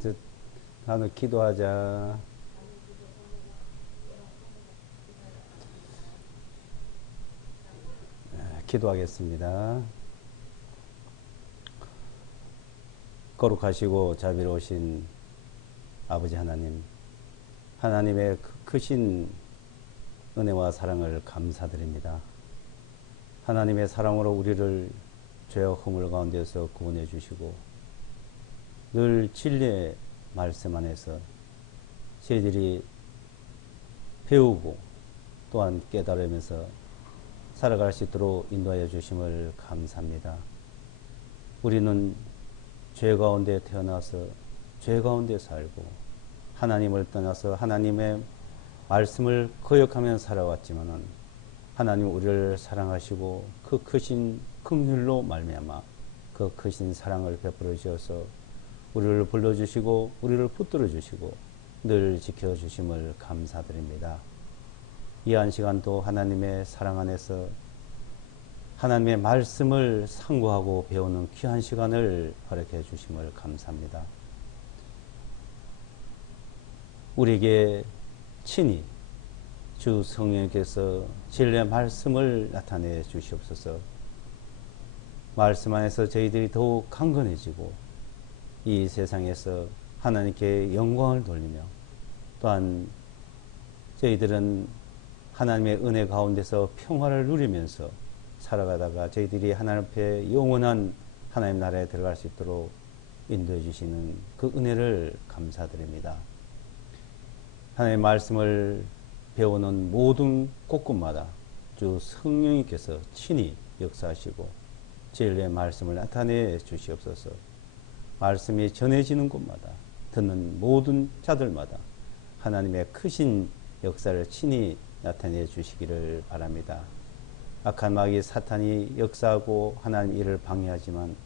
이제 나는 기도하자. 기도하겠습니다. 거룩하시고 자비로우신 아버지 하나님, 하나님의 크신 은혜와 사랑을 감사드립니다. 하나님의 사랑으로 우리를 죄와 허물 가운데서 구원해 주시고 늘 진리의 말씀 안에서 저희들이 배우고 또한 깨달으면서 살아갈 수 있도록 인도하여 주심을 감사합니다. 우리는 죄 가운데 태어나서 죄 가운데 살고 하나님을 떠나서 하나님의 말씀을 거역하며 살아왔지만은 하나님 우리를 사랑하시고 그 크신 긍휼로 말미암아 그 크신 사랑을 베풀어 주셔서 우리를 불러주시고 우리를 붙들어 주시고 늘 지켜주심을 감사드립니다. 이 한 시간도 하나님의 사랑 안에서 하나님의 말씀을 상고하고 배우는 귀한 시간을 허락해 주심을 감사합니다. 우리에게 친히 주 성령께서 진리의 말씀을 나타내 주시옵소서. 말씀 안에서 저희들이 더욱 강건해지고 이 세상에서 하나님께 영광을 돌리며 또한 저희들은 하나님의 은혜 가운데서 평화를 누리면서 살아가다가 저희들이 하나님 앞에 영원한 하나님 나라에 들어갈 수 있도록 인도해 주시는 그 은혜를 감사드립니다. 하나님의 말씀을 배우는 모든 곳곳마다 주 성령님께서 친히 역사하시고 진리의 말씀을 나타내 주시옵소서. 말씀이 전해지는 곳마다 듣는 모든 자들마다 하나님의 크신 역사를 친히 나타내 주시기를 바랍니다. 악한 마귀 사탄이 역사하고 하나님 일을 방해하지만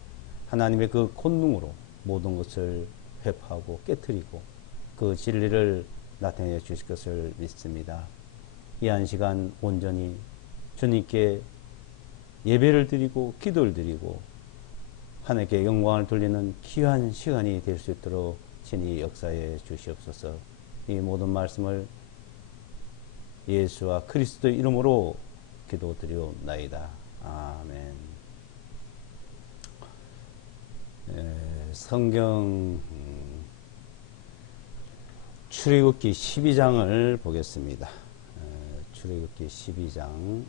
하나님의 그 권능으로 모든 것을 회파하고 깨뜨리고 그 진리를 나타내 주실 것을 믿습니다. 이 한 시간 온전히 주님께 예배를 드리고 기도를 드리고 하나님께 영광을 돌리는 귀한 시간이 될 수 있도록 친히 역사해 주시옵소서. 이 모든 말씀을 예수와 그리스도의 이름으로 기도드리옵나이다. 아멘. 성경 출애굽기 12장을 보겠습니다. 출애굽기 12장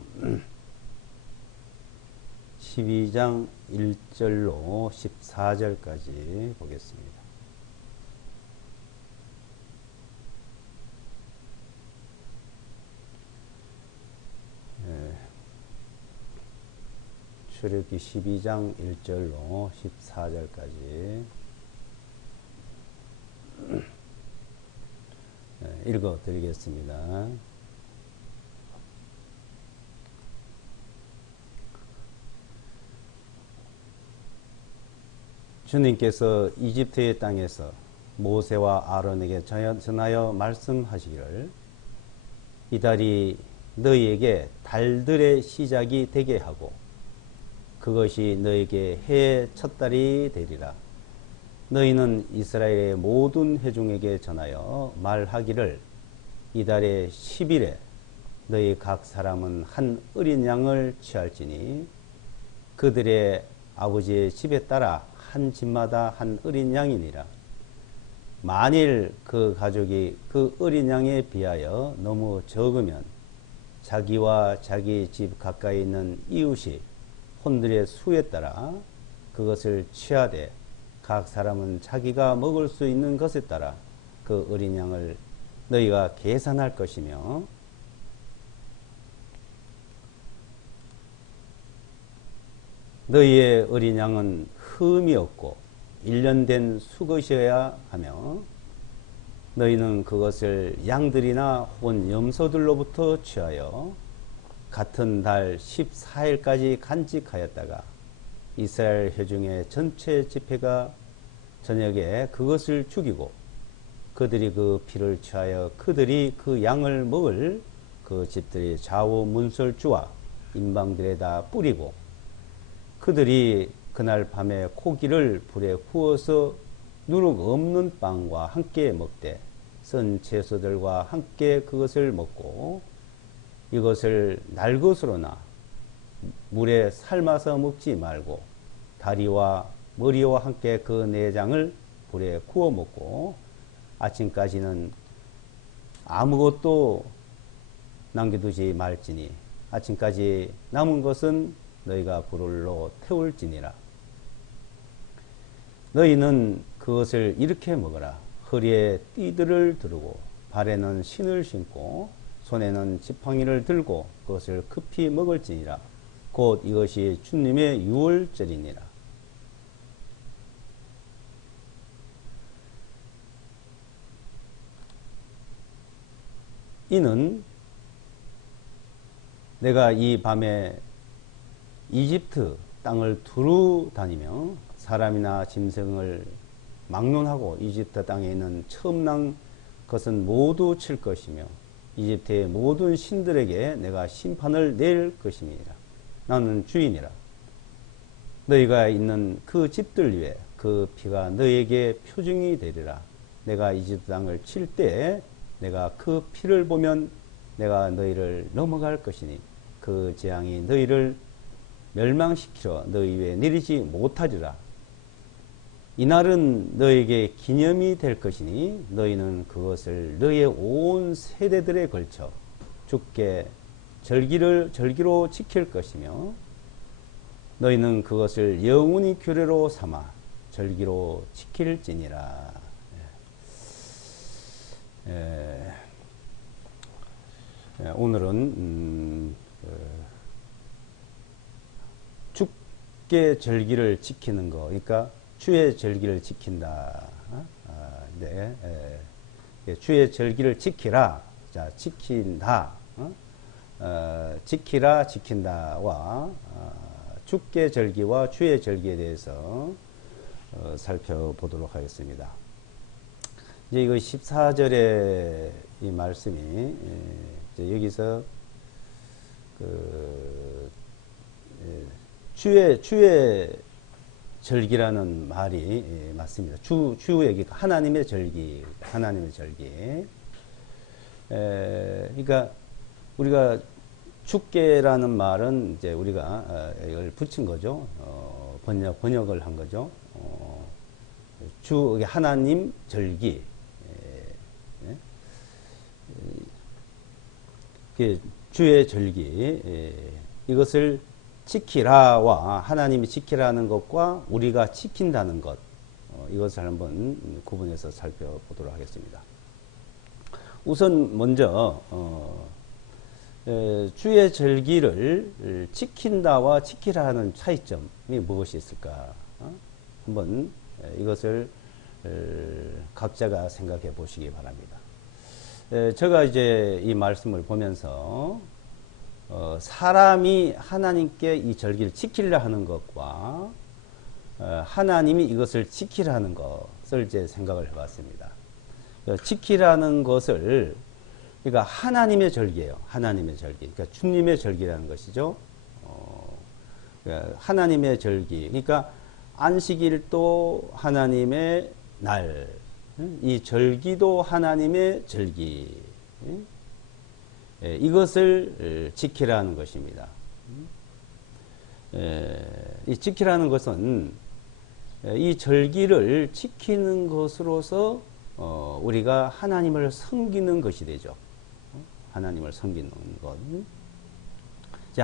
1절로 14절까지 보겠습니다. 출애굽기 12장 1절로 14절까지 읽어 드리겠습니다. 주님께서 이집트의 땅에서 모세와 아론에게 전하여 말씀하시기를 이 달이 너희에게 달들의 시작이 되게 하고 그것이 너희에게 해의 첫 달이 되리라. 너희는 이스라엘의 모든 회중에게 전하여 말하기를 이 달의 10일에 너희 각 사람은 한 어린 양을 취할지니 그들의 아버지의 집에 따라 한 집마다 한 어린 양이니라. 만일 그 가족이 그 어린 양에 비하여 너무 적으면 자기와 자기 집 가까이 있는 이웃이 혼들의 수에 따라 그것을 취하되 각 사람은 자기가 먹을 수 있는 것에 따라 그 어린 양을 너희가 계산할 것이며 너희의 어린 양은 흠이 없고 1년 된 수것이어야 하며 너희는 그것을 양들이나 혹은 염소들로부터 취하여 같은 달 14일까지 간직하였다가 이스라엘 회중의 전체 집회가 저녁에 그것을 죽이고 그들이 그 피를 취하여 그들이 그 양을 먹을 그 집들이 좌우 문설주와 임방들에다 뿌리고 그들이 그날 밤에 고기를 불에 구워서 누룩 없는 빵과 함께 먹되 선 채소들과 함께 그것을 먹고 이것을 날 것으로나 물에 삶아서 먹지 말고 다리와 머리와 함께 그 내장을 불에 구워 먹고 아침까지는 아무것도 남겨두지 말지니 아침까지 남은 것은 너희가 불로 태울지니라. 너희는 그것을 이렇게 먹어라. 허리에 띠들을 두르고 발에는 신을 신고 손에는 지팡이를 들고 그것을 급히 먹을지니라. 곧 이것이 주님의 유월절이니라. 이는 내가 이 밤에 이집트 땅을 두루 다니며 사람이나 짐승을 막론하고 이집트 땅에 있는 처음 난 것은 모두 칠 것이며 이집트의 모든 신들에게 내가 심판을 낼 것임이니라. 나는 주인이라. 너희가 있는 그 집들 위에 그 피가 너희에게 표징이 되리라. 내가 이집트 땅을 칠 때 내가 그 피를 보면 내가 너희를 넘어갈 것이니 그 재앙이 너희를 멸망시키러 너희 위에 내리지 못하리라. 이날은 너에게 기념이 될 것이니 너희는 그것을 너희의 온 세대들에 걸쳐 주께 절기로 지킬 것이며 너희는 그것을 영원히 규례로 삼아 절기로 지킬지니라. 오늘은 주께 절기를 지키는 거, 그러니까 주의 절기를 지킨다. 주의 절기를 지키라. 자, 지킨다. 지키라, 지킨다와 주께 절기와 주의 절기에 대해서 살펴보도록 하겠습니다. 이제 이거 14절의 이 말씀이 이제 여기서 주의 절기라는 말이 맞습니다. 주의 하나님의 절기, 하나님의 절기. 그러니까 우리가 주께라는 말은 이제 우리가 이걸 붙인 거죠. 번역을 한 거죠. 하나님 절기. 주의 절기. 이것을 지키라와 하나님이 지키라는 것과 우리가 지킨다는 것, 이것을 한번 구분해서 살펴보도록 하겠습니다. 우선 먼저 주의 절기를 지킨다와 지키라는 차이점이 무엇이 있을까? 한번 이것을 각자가 생각해 보시기 바랍니다. 제가 이제 이 말씀을 보면서 사람이 하나님께 이 절기를 지키려 하는 것과 하나님이 이것을 지키라는 것을 이제 생각을 해봤습니다. 지키라는 것을 그러니까 하나님의 절기예요. 하나님의 절기. 그러니까 주님의 절기라는 것이죠. 하나님의 절기. 그러니까 안식일도 하나님의 날. 이 절기도 하나님의 절기. 이것을 지키라는 것입니다. 이 지키라는 것은 이 절기를 지키는 것으로서 우리가 하나님을 섬기는 것이 되죠. 하나님을 섬기는 것.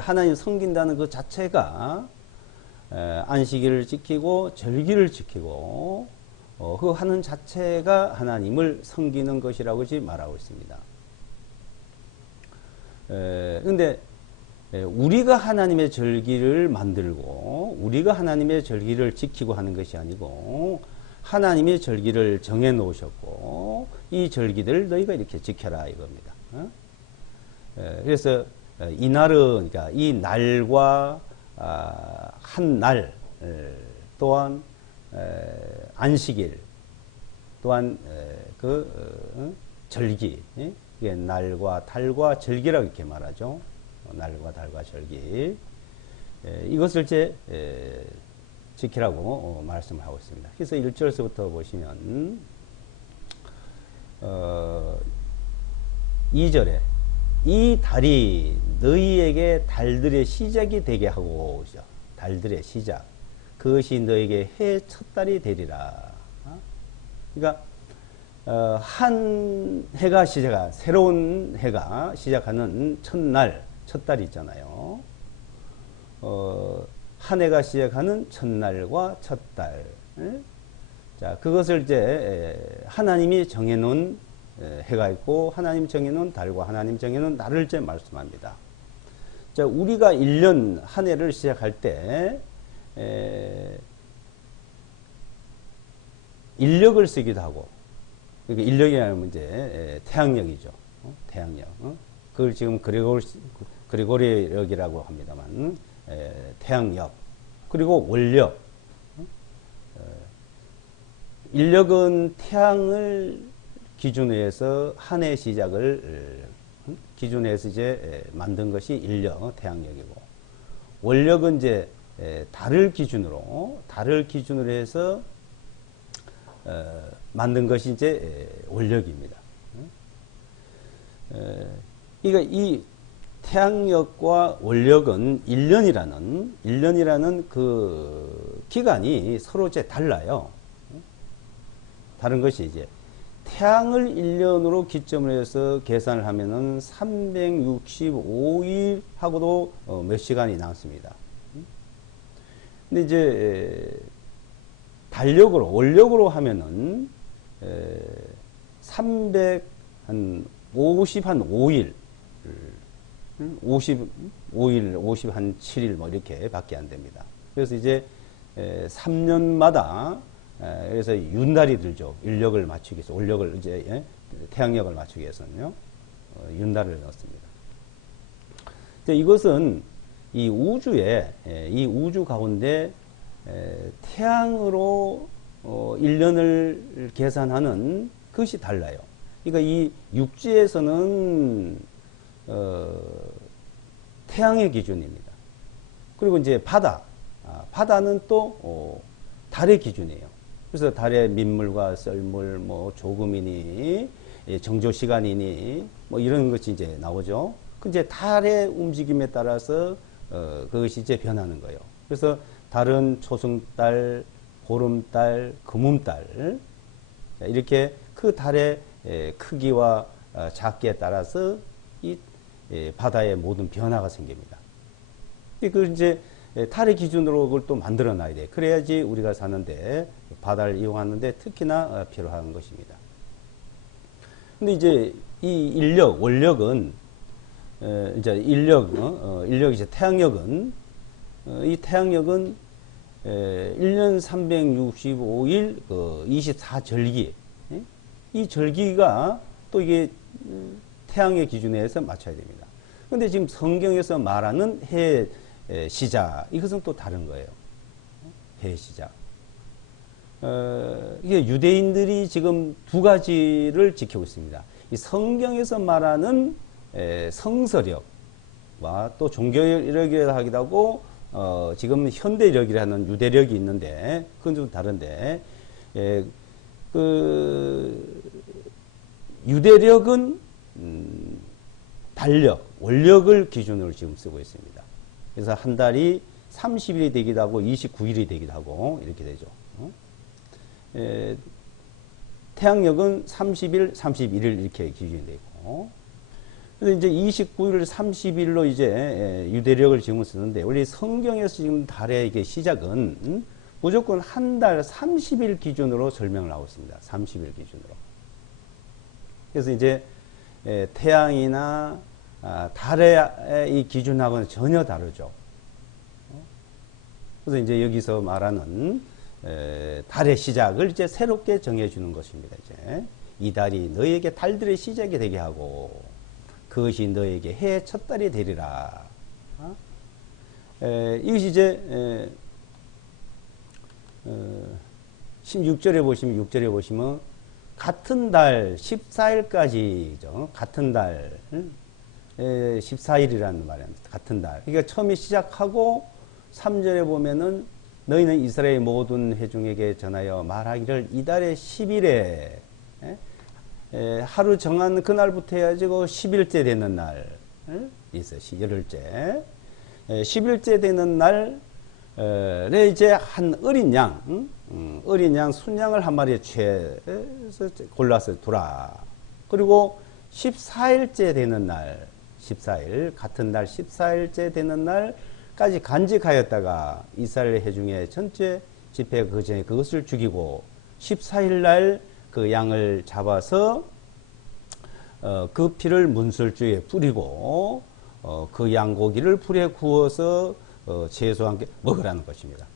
하나님 섬긴다는 것 자체가 안식일을 지키고 절기를 지키고 그 하는 자체가 하나님을 섬기는 것이라고 말하고 있습니다. 근데 우리가 하나님의 절기를 만들고 우리가 하나님의 절기를 지키고 하는 것이 아니고 하나님의 절기를 정해 놓으셨고 이 절기들 너희가 이렇게 지켜라 이겁니다. 그래서 이 날은 그러니까 이 날과 한 날 또한 안식일 또한 절기 이게 날과 달과 절기라고 이렇게 말하죠. 날과 달과 절기 이것을 지키라고 말씀을 하고 있습니다. 그래서 1절서부터 보시면 2절에 이 달이 너희에게 달들의 시작이 되게 하고, 달들의 시작, 그것이 너희에게 해의 첫 달이 되리라. 그러니까 한 해가 새로운 해가 시작하는 첫날, 첫 달이 있잖아요. 한 해가 시작하는 첫날과 첫 달. 자, 그것을 이제 하나님이 정해놓은 해가 있고, 하나님 정해놓은 달과 하나님 정해놓은 날을 이제 말씀합니다. 자, 우리가 1년 한 해를 시작할 때 인력을 쓰기도 하고, 그러니까 인력이라는 문제, 태양력이죠. 태양력. 그걸 지금 그리고리력이라고 합니다만, 태양력. 그리고 원력. 인력은 태양을 기준으로 해서 한 해 시작을 기준으로 해서 이제 만든 것이 인력, 태양력이고, 원력은 이제 달을 기준으로 해서 만든 것이 이제 원력입니다. 그러니까 이 태양력과 원력은 1년이라는 그 기간이 서로 이제 달라요. 다른 것이 이제 태양을 1년으로 기점으로 해서 계산을 하면은 365일하고도 몇 시간이 남습니다. 근데 이제 원력으로 하면은 5일, 57일 뭐 이렇게 밖에 안 됩니다. 그래서 이제 3년마다 그래서 윤달이 들죠. 인력을 맞추기 위해서, 원력을 이제 태양력을 맞추기 위해서는요. 윤달을 넣습니다. 이것은 이 우주 가운데 태양으로 1년을 계산하는 것이 달라요. 그러니까 이 육지에서는 태양의 기준입니다. 그리고 이제 바다는 또 달의 기준이에요. 그래서 달의 민물과 썰물, 뭐 조금이니 정조 시간이니 뭐 이런 것이 이제 나오죠. 그 이제 달의 움직임에 따라서 그것이 이제 변하는 거예요. 그래서 달은 초승달, 보름달, 금음달, 이렇게 그 달의 크기와 작기에 따라서 이 바다의 모든 변화가 생깁니다. 그 이제 달의 기준으로 그걸 또 만들어 놔야 돼. 그래야지 우리가 사는데, 바다를 이용하는데 특히나 필요한 것입니다. 근데 이제 이 원력은 이제 인력 이제 태양력은 이 태양력은 1년 365일 24절기, 이 절기가 또 이게 태양의 기준에서 맞춰야 됩니다. 근데 지금 성경에서 말하는 해 시작, 이것은 또 다른 거예요. 해 시작. 이게 유대인들이 지금 두 가지를 지키고 있습니다. 이 성경에서 말하는 성서력과 또 종교력이라 하기도 하고, 지금 현대력이라는 유대력이 있는데, 그건 좀 다른데, 유대력은 달력, 원력을 기준으로 지금 쓰고 있습니다. 그래서 한 달이 30일이 되기도 하고 29일이 되기도 하고 이렇게 되죠. 태양력은 30일, 31일 이렇게 기준이 되어 있고, 그래서 이제 29일, 30일로 이제 유대력을 지금 쓰는데, 원래 성경에서 지금 달의 이게 시작은 무조건 한 달 30일 기준으로 설명을 하고 있습니다. 30일 기준으로. 그래서 이제 태양이나 달의 이 기준하고는 전혀 다르죠. 그래서 이제 여기서 말하는 달의 시작을 이제 새롭게 정해주는 것입니다. 이제 이 달이 너희에게 달들의 시작이 되게 하고, 그것이 너희에게 해의 첫 달이 되리라. 이것이 이제 16절에 보시면 같은 달 14일까지죠. 같은 달 14일이라는 말입니다. 같은 달. 그러니까 처음에 시작하고 3절에 보면은 너희는 이스라엘 모든 회중에게 전하여 말하기를 이달의 10일에 하루 정한 그날부터 해가지고 10일째 되는 날 있어요. 열흘째. 10일째 되는 날에 이제 한 어린 양, 어린 양 순양을 한 마리에 취해서 골라서 두라. 그리고 14일째 되는 날, 14일, 같은 날 14일째 되는 날까지 간직하였다가 이스라엘 회중의 전체 집회 그 전에 그것을 죽이고 14일 날 그 양을 잡아서 그 피를 문설주에 뿌리고 그 양고기를 불에 구워서 채소와 함께 먹으라는 것입니다.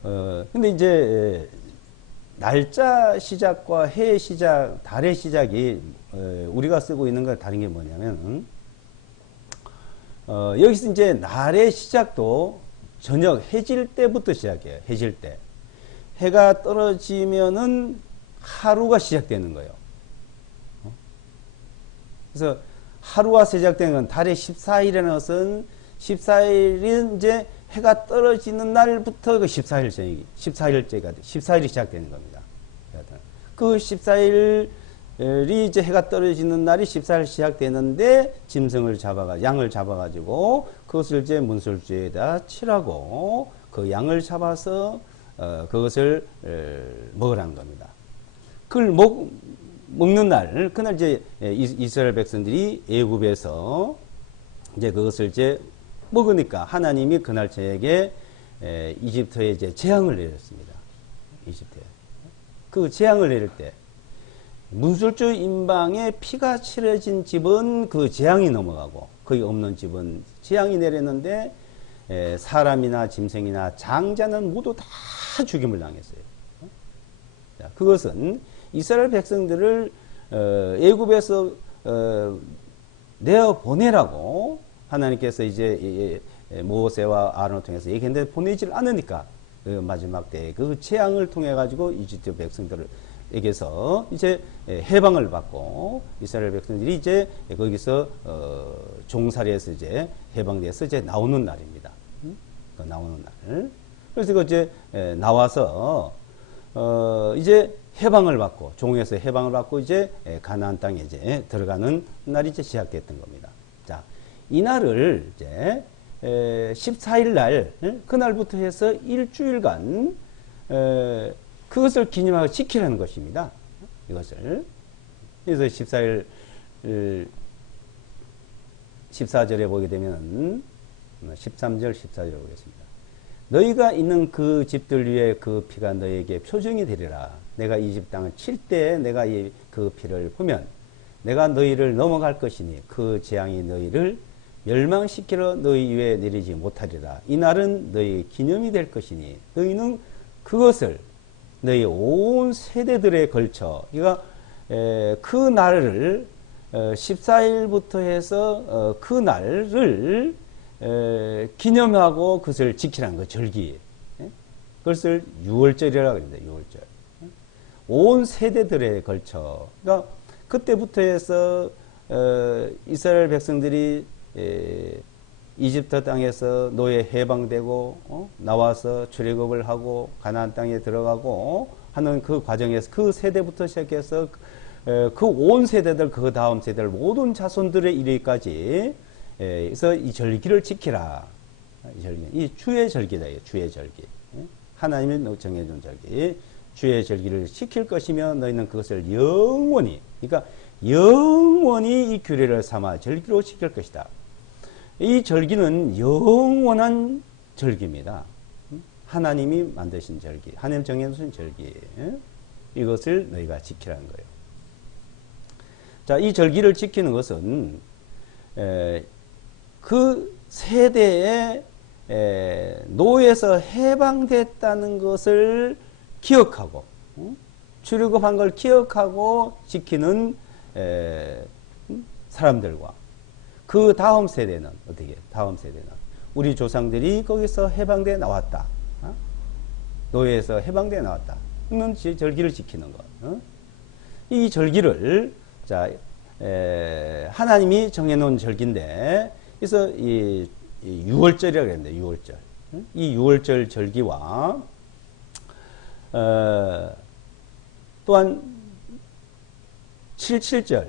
근데 이제 날짜 시작과 해의 시작, 달의 시작이 우리가 쓰고 있는 거 다른 게 뭐냐면 여기서 이제 날의 시작도 저녁 해질 때부터 시작해요. 해질 때. 해가 떨어지면은 하루가 시작되는 거예요. 그래서 하루가 시작되는 건 달의 14일이라는 것은 14일은 이제 해가 떨어지는 날부터 그 14일이 시작되는 겁니다. 그 14일이 이제 해가 떨어지는 날이 14일 시작되는데 짐승을 양을 잡아가지고 그것을 이제 문설주에다 칠하고 그 양을 잡아서 그것을 먹으라는 겁니다. 그걸 먹는 날, 그날 이제 이스라엘 백성들이 애굽에서 이제 그것을 이제 먹으니까 하나님이 그날 저에게 이집트에 이제 재앙을 내렸습니다. 이집트에. 그 재앙을 내릴 때 문술주 임방에 피가 칠해진 집은 그 재앙이 넘어가고 거의 없는 집은 재앙이 내렸는데 사람이나 짐승이나 장자는 모두 다 죽임을 당했어요. 자, 그것은 이스라엘 백성들을 애굽에서 내어 보내라고 하나님께서 이제 모세와 아론을 통해서 얘기했는데 보내질 않으니까 그 마지막 때 그 재앙을 통해 가지고 이집트 백성들에게서 이제 해방을 받고 이스라엘 백성들이 이제 거기서 종살이에서 이제 해방돼서 이제 나오는 날입니다. 나오는 날. 그래서 그 이제 나와서 이제 해방을 받고 종에서 해방을 받고 이제 가나안 땅에 이제 들어가는 날이 이제 시작됐던 겁니다. 자, 이 날을 이제 14일 날 그날부터 해서 일주일간 그것을 기념하고 지키라는 것입니다. 이것을. 그래서 14일 14절에 보게 되면 13절 14절에 보겠습니다. 너희가 있는 그 집들 위에 그 피가 너희에게 표정이 되리라. 내가 이집 땅을 칠 때 내가 그 피를 보면 내가 너희를 넘어갈 것이니 그 재앙이 너희를 멸망시키러 너희 위에 내리지 못하리라. 이 날은 너희의 기념이 될 것이니 너희는 그것을 너희 온 세대들에 걸쳐 그러니까 그 날을 14일부터 해서 그 날을 기념하고 그것을 지키라는 거 절기. 그것을 6월절이라고 합니다. 6월절. 온 세대들에 걸쳐. 그러니까 그때부터 해서 이스라엘 백성들이 이집트 땅에서 노예 해방되고 나와서 출애굽을 하고 가나안 땅에 들어가고 하는 그 과정에서 그 세대부터 시작해서 그 온 세대들 그 다음 세대들 모든 자손들의 이르기까지 그래서 이 절기를 지키라. 이 주의 절기다. 주의 절기. 하나님이 정해준 절기. 주의 절기를 지킬 것이며 너희는 그것을 영원히 그러니까 영원히 이 규례를 삼아 절기로 지킬 것이다. 이 절기는 영원한 절기입니다. 하나님이 만드신 절기, 하나님 정해주신 절기. 이것을 너희가 지키라는 거예요. 자, 이 절기를 지키는 것은 그 세대에 노예에서 해방됐다는 것을 기억하고 출애굽한 걸 기억하고 지키는 사람들과 그 다음 세대는 어떻게? 다음 세대는 우리 조상들이 거기서 해방돼 나왔다. 노예에서 해방돼 나왔다. 는 절기를 지키는 것. 이 절기를 자 하나님이 정해놓은 절기인데 그래서 이 6월절이라고 그랬는데 6월절. 이 유월절 절기와 또한 77절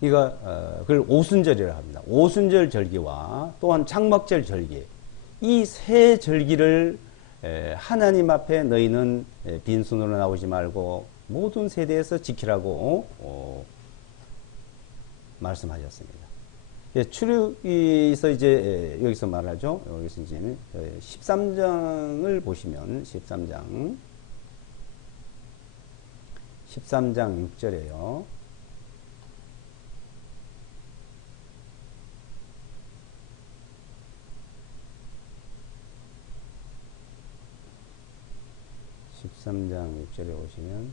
이거 그걸 오순절이라고 합니다. 오순절 절기와 또한 장막절 절기 이 세 절기를 하나님 앞에 너희는 빈손으로 나오지 말고 모든 세대에서 지키라고 말씀하셨습니다. 출애굽에서 이제 여기서 말하죠. 여기서 이제 13장을 보시면 13장 6절에요. (13장 6절에) 보시면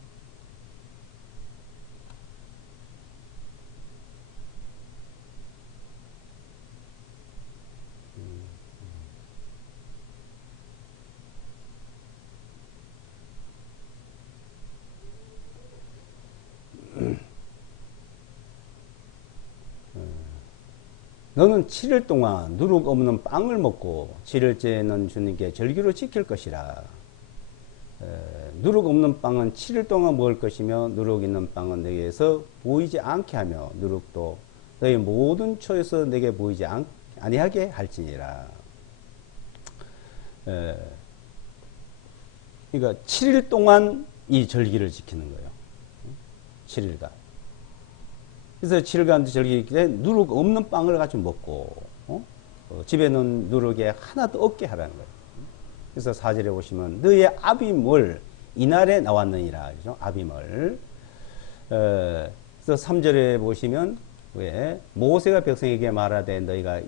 너는 7일 동안 누룩 없는 빵을 먹고 7일째는 주님께 절기로 지킬 것이라. 누룩 없는 빵은 7일 동안 먹을 것이며 누룩 있는 빵은 너희에서 보이지 않게 하며 누룩도 너희 모든 초에서 내게 보이지 아니하게 할지니라. 그러니까 7일 동안 이 절기를 지키는 거예요. 7일간. 그래서 7일간 절기 때 누룩 없는 빵을 가지고 먹고 집에는 누룩이 하나도 없게 하라는 거예요. 그래서 4절에 보시면 너희의 아비물 이날에 나왔느니라. 그죠? 아비물. 그래서 3절에 보시면 왜 모세가 백성에게 말하되 너희가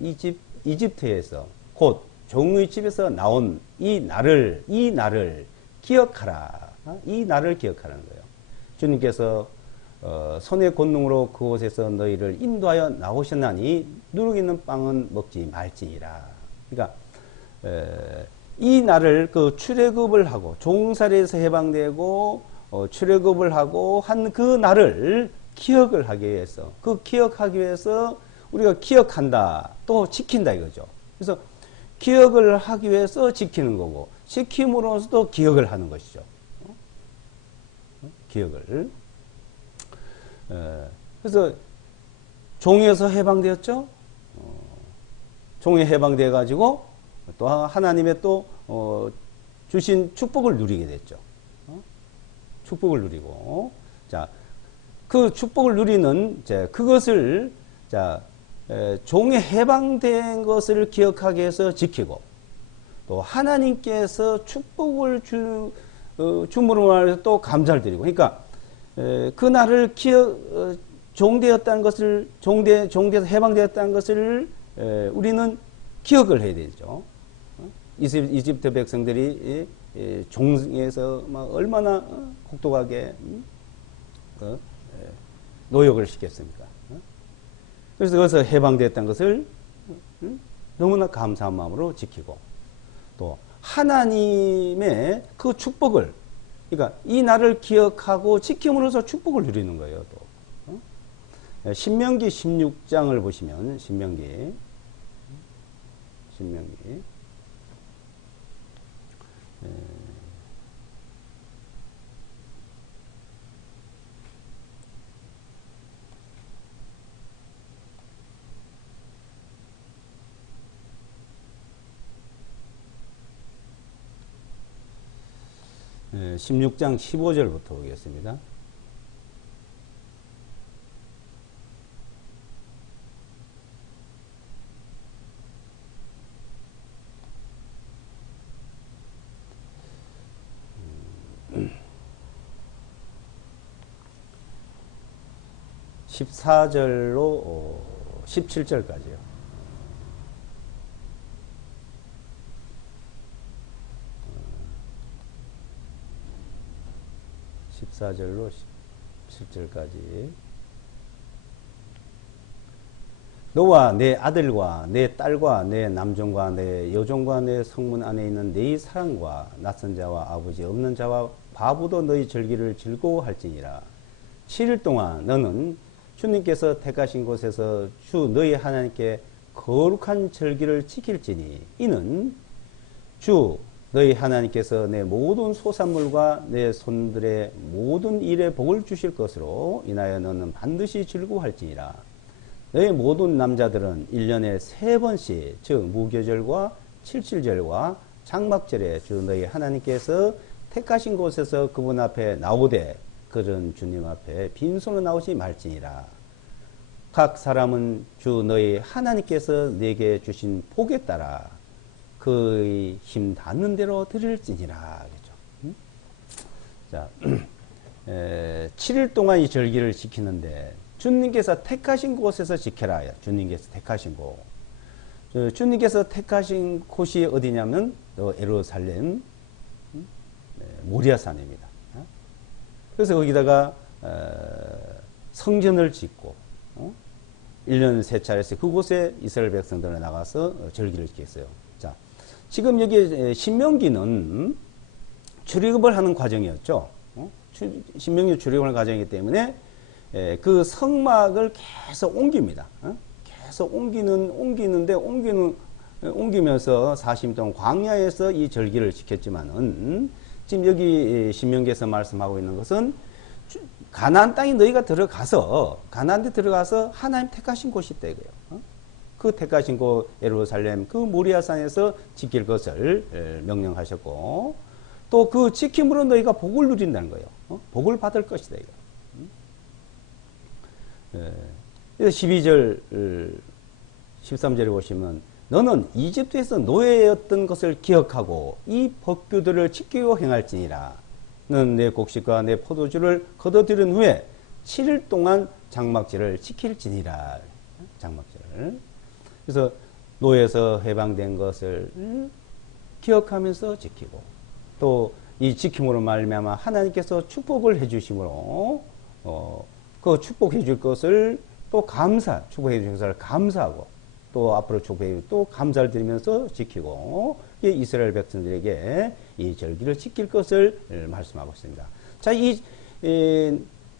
이집트에서 곧 종의 집에서 나온 이 날을 기억하라. 이 날을 기억하라는 거예요. 주님께서 손의 권능으로 그곳에서 너희를 인도하여 나오셨나니 누룩 있는 빵은 먹지 말지니라. 그러니까 이 날을 그 출애굽을 하고 종살이에서 해방되고 출애굽을 하고 한 그 날을 기억을 하기 위해서 그 기억하기 위해서 우리가 기억한다 또 지킨다 이거죠. 그래서 기억을 하기 위해서 지키는 거고 지킴으로써도 기억을 하는 것이죠. 기억을. 그래서 종에서 해방되었죠. 종에 해방되어 가지고 또 하나님의 또 주신 축복을 누리게 됐죠. 축복을 누리고 자 그 축복을 누리는 그것을 종에 해방된 것을 기억하기 위해서 지키고 또 하나님께서 축복을 줌으로 말해서 또 감사를 드리고 그러니까 그 날을 종되었다는 것을 종돼서 해방되었다는 것을 우리는 기억을 해야 되죠. 이집트 백성들이 종에서 막 얼마나 혹독하게 노역을 시켰습니까? 그래서 거기서 해방되었다는 것을 너무나 감사한 마음으로 지키고 또 하나님의 그 축복을 그러니까 이 날을 기억하고 지킴으로써 축복을 누리는 거예요. 또 신명기 16장을 보시면 신명기 16장 15절부터 보겠습니다. (14절로) 17절까지요. 14절로 17절까지 너와 내 아들과 내 딸과 내 남종과 내 여종과 내 성문 안에 있는 네 사랑과 낯선 자와 아버지 없는 자와 과부도 너희 절기를 즐거워할지니라. 7일 동안 너는 주님께서 택하신 곳에서 주 너희 하나님께 거룩한 절기를 지킬지니 이는 주 너희 하나님께서 내 모든 소산물과 내 손들의 모든 일에 복을 주실 것으로 인하여 너는 반드시 즐거워할지니라. 너희 모든 남자들은 1년에 3번씩 즉 무교절과 칠칠절과 장막절에 주 너희 하나님께서 택하신 곳에서 그분 앞에 나오되 그런 주님 앞에 빈손으로 나오지 말지니라. 각 사람은 주 너희 하나님께서 내게 주신 복에 따라 그의 힘 닿는 대로 드릴지니라. 그렇죠? 자, 7일 동안 이 절기를 지키는데 주님께서 택하신 곳에서 지켜라. 주님께서 택하신 곳. 주님께서 택하신 곳이 어디냐면 예루살렘 모리아산입니다. 그래서 거기다가 성전을 짓고 1년 3차례씩 그곳에 이스라엘 백성들을 나가서 절기를 지켰어요. 자, 지금 여기 신명기는 출애굽을 하는 과정이었죠. 신명기 출애굽하는 과정이기 때문에 그 성막을 계속 옮깁니다. 계속 옮기면서 40년 동안 광야에서 이 절기를 지켰지만은 지금 여기 신명기에서 말씀하고 있는 것은 가나안 땅에 너희가 들어가서 가나안에 들어가서 하나님 택하신 곳이 있다 이거예요. 그 택하신 곳 예루살렘 그 모리아산에서 지킬 것을 명령하셨고 또 그 지킴으로 너희가 복을 누린다는 거예요. 복을 받을 것이다 이거. 12절 13절에 보시면 너는 이집트에서 노예였던 것을 기억하고 이 법규들을 지키고 행할지니라. 너는 내 곡식과 내 포도주를 거둬들인 후에 7일 동안 장막절을 지킬지니라. 장막절. 그래서 노예에서 해방된 것을 기억하면서 지키고 또 이 지킴으로 말미암아 하나님께서 축복을 해주심으로 그 축복해 줄 것을 또 축복해 줄 것을 감사하고 또 앞으로 축복해 또 감사를 드리면서 지키고 이스라엘 백성들에게 이 절기를 지킬 것을 말씀하고 있습니다. 자, 이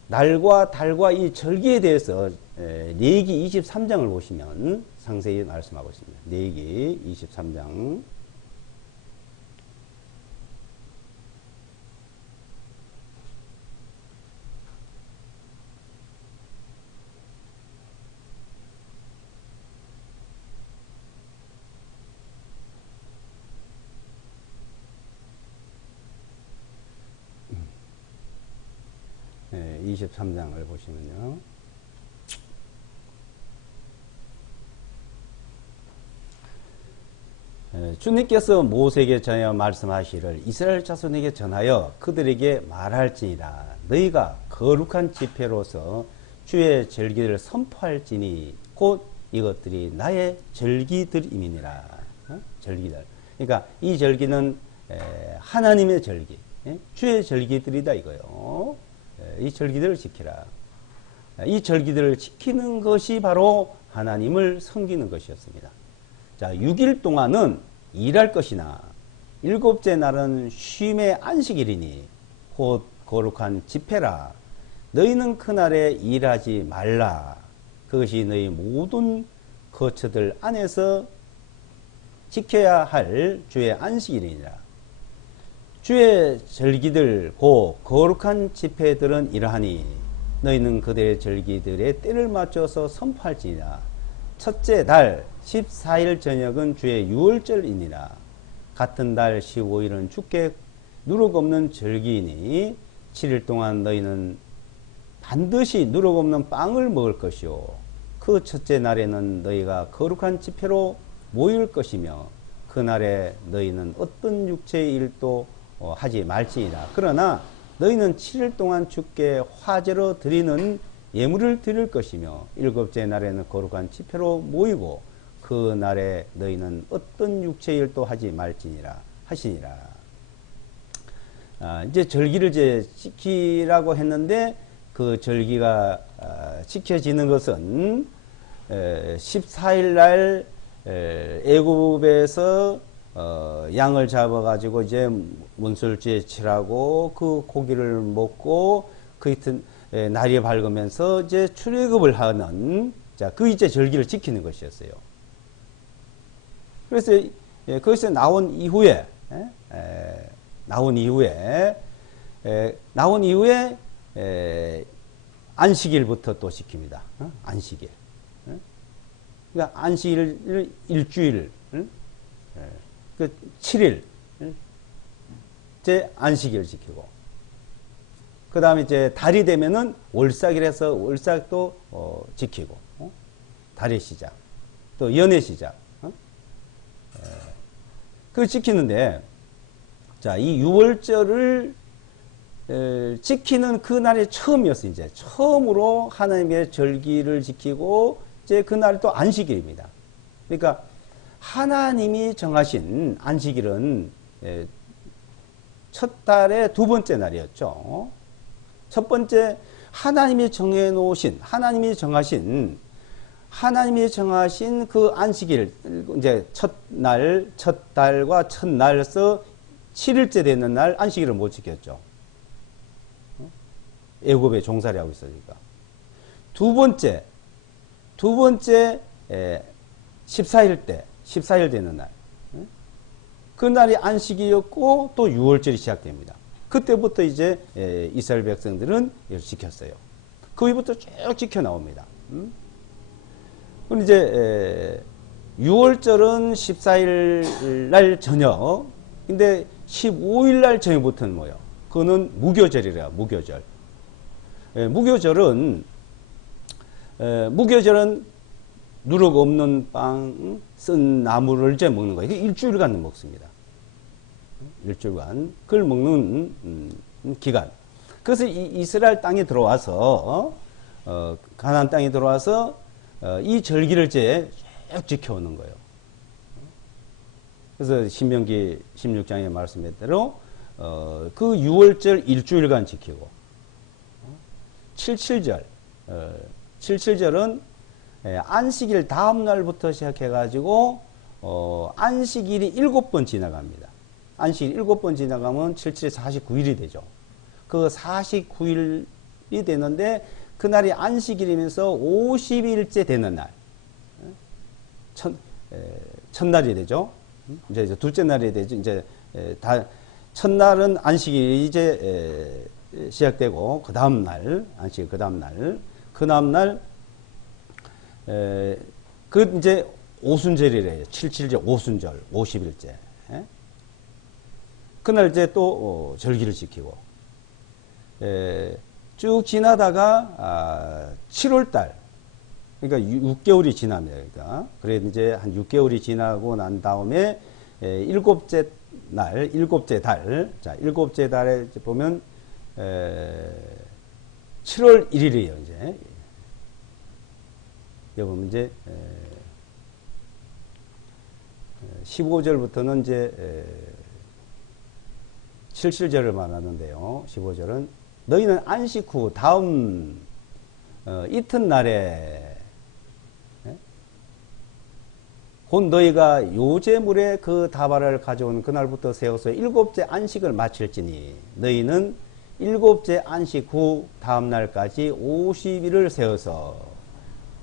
날과 달과 이 절기에 대해서 레위기 23장을 보시면 상세히 말씀하고 있습니다. 레위기 23장 23장을 보시면요. 주님께서 모세에게 전하여 말씀하시기를 이스라엘 자손에게 전하여 그들에게 말할지니라. 너희가 거룩한 집회로서 주의 절기를 선포할지니 곧 이것들이 나의 절기들임이니라. 절기들. 그러니까 이 절기는 하나님의 절기, 주의 절기들이다 이거요. 이 절기들을 지키라. 이 절기들을 지키는 것이 바로 하나님을 섬기는 것이었습니다. 자, 6일 동안은 일할 것이나 일곱째 날은 쉼의 안식일이니 곧 거룩한 집회라. 너희는 그날에 일하지 말라. 그것이 너희 모든 거처들 안에서 지켜야 할 주의 안식일이니라. 주의 절기들 곧 거룩한 집회들은 이러하니 너희는 그들의 절기들의 때를 맞춰서 선포할지니라. 첫째 달 14일 저녁은 주의 유월절이니라. 같은 달 15일은 주께 누룩 없는 절기이니 7일 동안 너희는 반드시 누룩 없는 빵을 먹을 것이요 그 첫째 날에는 너희가 거룩한 집회로 모일 것이며 그날에 너희는 어떤 육체의 일도 하지 말지니라. 그러나 너희는 7일 동안 주께 화제로 드리는 예물을 드릴 것이며 일곱째 날에는 거룩한 집회로 모이고 그 날에 너희는 어떤 육체의 일도 하지 말지니라 하시니라. 이제 절기를 이제 지키라고 했는데 그 절기가 지켜지는 것은 14일 날 애굽에서 양을 잡아가지고 이제 문술주에 칠하고 그 고기를 먹고 그 이튿 날이 밝으면서 이제 출애굽을 하는 자, 그 이제 절기를 지키는 것이었어요. 그래서 거기서 나온 이후에 안식일부터 또 지킵니다. 안식일. 그러니까 안식일을 일주일, 그 7일 제 안식일 지키고, 그 다음에 이제 달이 되면은 월삭일에서 월삭도 지키고, 달의 시작, 또 연의 시작, 그걸 지키는데, 자, 이 유월절을 지키는 그 날이 처음이었어요. 이제 처음으로 하나님의 절기를 지키고, 이제 그 날이 또 안식일입니다. 그러니까 하나님이 정하신 안식일은 첫 달의 두 번째 날이었죠. 첫 번째 하나님이 정해놓으신, 하나님이 정하신 그 안식일, 이제 첫 달과 첫날에서 7일째 되는 날 안식일을 못 지켰죠. 애굽에 종살이 하고 있으니까. 두 번째 14일 되는 날. 그 날이 안식일이었고 또 6월절이 시작됩니다. 그때부터 이제 이스라엘 백성들은 이걸 지켰어요. 그 후부터 쭉 지켜 나옵니다. 그럼 이제 6월절은 14일 날 저녁, 근데 15일 날 저녁부터는 뭐예요? 그거는 무교절이래요. 무교절. 무교절은 누룩 없는 빵, 쓴 나물을 이제 먹는 거예요. 일주일간 먹습니다. 일주일간. 그걸 먹는 기간. 그래서 이스라엘 땅에 들어와서, 가나안 땅에 들어와서, 이 절기를 이제 쭉 지켜오는 거예요. 그래서 신명기 16장에 말씀한 대로, 그 6월절 일주일간 지키고, 77절은 안식일 다음 날부터 시작해가지고, 안식일이 7번 지나갑니다. 안식일 7번 지나가면 77에 49일이 되죠. 그 49일이 되는데, 그날이 안식일이면서 50일째 되는 날. 첫날이 되죠. 이제 둘째 날이 되죠. 이제, 첫날은 안식일이 이제, 시작되고, 그 다음날, 안식일 그 다음날, 그 이제 오순절이래요. 77절, 오순절, 50일째. 그날 이제 또 절기를 지키고, 쭉 지나다가 7월달, 그러니까 6개월이 지납니다. 그러니까 그래 이제 한 6개월이 지나고 난 다음에 일곱째 달, 자 일곱째 달에 보면 7월 1일이에요. 이제 여기 보면 이제 15절부터는 이제 77절을 말하는데요. 15절은 너희는 안식 후 다음 이튿날에 곧 너희가 요제물에 그 다발을 가져온 그날부터 세워서 일곱째 안식을 마칠지니 너희는 일곱째 안식 후 다음 날까지 50일을 세워서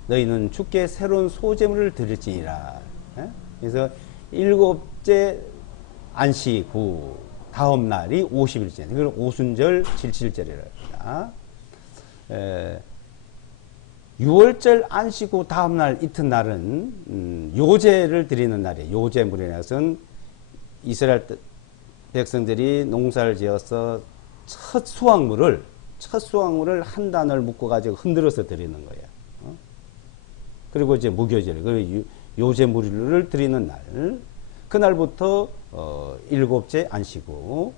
너희는 주께 새로운 소제물을 드릴지니라. 그래서 일곱째 안식 후 다음 날이 50일째. 그걸 오순절 77절이랍니다. 6월절 안식 후 다음 날 이튿날은 요제를 드리는 날이에요. 요제물이라는 것은 이스라엘 백성들이 농사를 지어서 첫 수확물을 한 단을 묶어가지고 흔들어서 드리는 거예요. 그리고 이제 무교절, 요제물을 드리는 날, 그날부터 일곱째 안식 후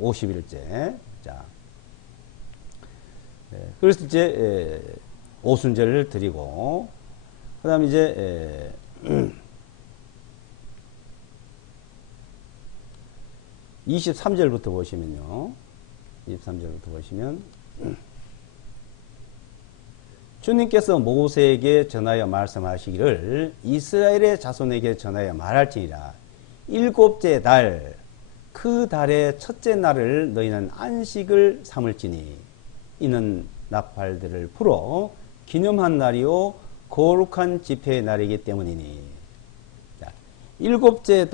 50일째. 자, 그래서 이제 오순절을 드리고, 그 다음에 이제 23절부터 보시면요. 23절부터 보시면 주님께서 모세에게 전하여 말씀하시기를 이스라엘의 자손에게 전하여 말할지니라. 일곱째 달, 그 달의 첫째 날을 너희는 안식을 삼을지니 이는 나팔들을 풀어 기념한 날이요 거룩한 집회의 날이기 때문이니. 자, 일곱째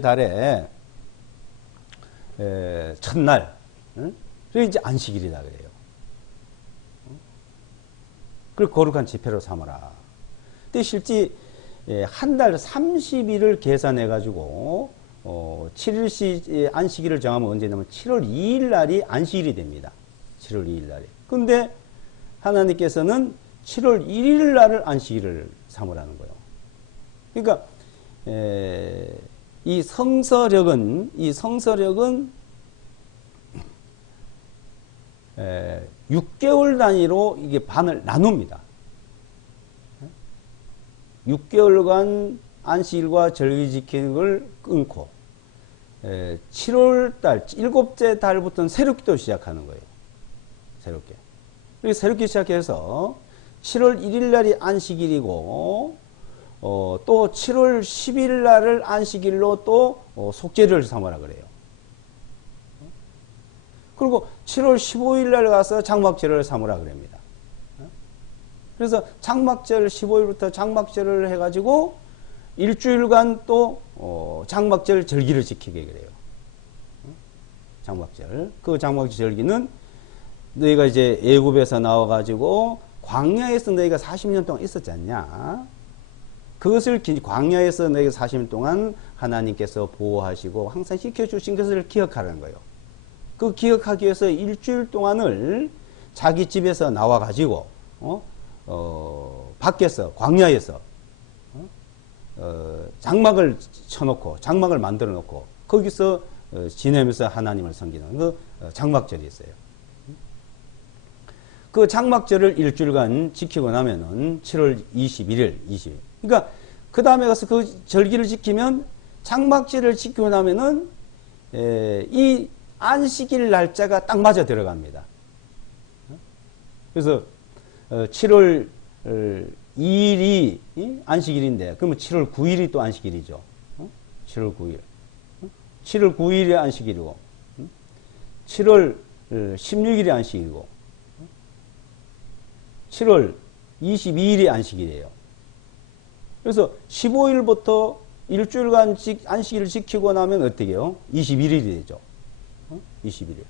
달에 첫날, 그게 이제 안식일이다 그래요. 그걸 거룩한 집회로 삼아라. 근데 실제 한 달 30일을 계산해 가지고 7일씩 안식일을 정하면 언제냐면 7월 2일 날이 안식일이 됩니다. 7월 2일 날이. 근데 하나님께서는 7월 1일 날을 안식일을 삼으라는 거예요. 그러니까 이 성서력은 6개월 단위로 이게 반을 나눕니다. 6개월간 안식일과 절기 지키는 걸 끊고 7월 달, 7째 달부터는 새롭게 또 시작하는 거예요. 새롭게. 그래서 새롭게 시작해서 7월 1일 날이 안식일이고 또 7월 10일 날을 안식일로 또 속죄를 삼아라 그래요. 그리고 7월 15일 날 가서 장막절을 삼으라 그럽니다. 그래서 장막절 15일부터 장막절을 해가지고 일주일간 또 장막절 절기를 지키게 그래요. 장막절. 그 장막절 절기는 너희가 이제 애굽에서 나와가지고 광야에서 너희가 40년 동안 있었지 않냐? 그것을 광야에서 너희가 40년 동안 하나님께서 보호하시고 항상 지켜주신 것을 기억하라는 거예요. 그 기억하기 위해서 일주일 동안을 자기 집에서 나와가지고 밖에서 광야에서 장막을 쳐놓고 장막을 만들어 놓고 거기서 지내면서 하나님을 섬기는 그 장막절이 있어요. 그 장막절을 일주일간 지키고 나면은 7월 21일, 20일. 그러니까 그 다음에 가서 그 절기를 지키면 장막절을 지키고 나면은 이 안식일 날짜가 딱 맞아 들어갑니다. 그래서 7월 2일이 안식일인데 그러면 7월 9일이 또 안식일이죠. 7월 9일. 7월 9일이 안식일이고 7월 16일이 안식일이고 7월 22일이 안식일이에요. 그래서 15일부터 일주일간 안식일을 지키고 나면 어떻게 해요? 21일이 되죠. 21일.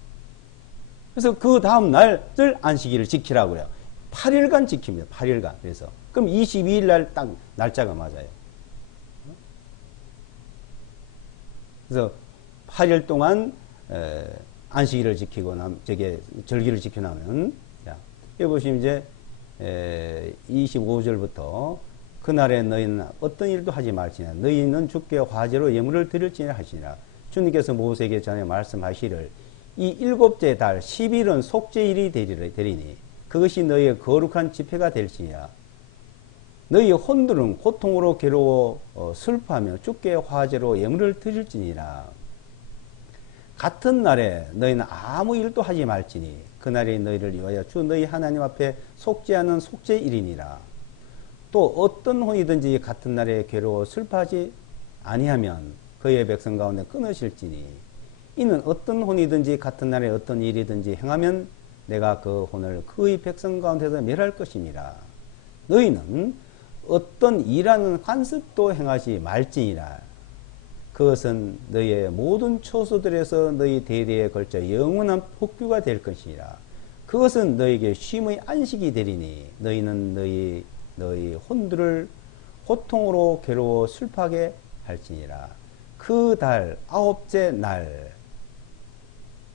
그래서 그 다음 날을 안식일을 지키라고 해요. 8일간 지킵니다. 8일간. 그래서. 그럼 22일 날 딱 날짜가 맞아요. 그래서 8일 동안 안식일을 지키고 절기를 지켜나면, 여기 보시면 이제 25절부터 그날에 너희는 어떤 일도 하지 말지니라. 너희는 주께 화제로 예물을 드릴지니라 하시니라. 주님께서 모세에게 전에 말씀하시를 이 7째 달 10일은 속죄일이 되리니 그것이 너희의 거룩한 집회가 될지니라. 너희의 혼들은 고통으로 괴로워 슬퍼하며 주께 화제로 예물을 드릴지니라. 같은 날에 너희는 아무 일도 하지 말지니 그날이 너희를 위하여 주 너희 하나님 앞에 속죄하는 속죄일이니라. 또 어떤 혼이든지 같은 날에 괴로워 슬퍼하지 아니하면 그의 백성 가운데 끊으실지니 이는 어떤 혼이든지 같은 날에 어떤 일이든지 행하면 내가 그 혼을 그의 백성 가운데서 멸할 것이니라. 너희는 어떤 일하는 관습도 행하지 말지니라. 그것은 너희의 모든 초소들에서 너희 대대에 걸쳐 영원한 복규가 될 것이니라. 그것은 너희에게 쉼의 안식이 되리니 너희는 너희 혼들을 고통으로 괴로워 슬퍼하게 할지니라. 그 달 9째 날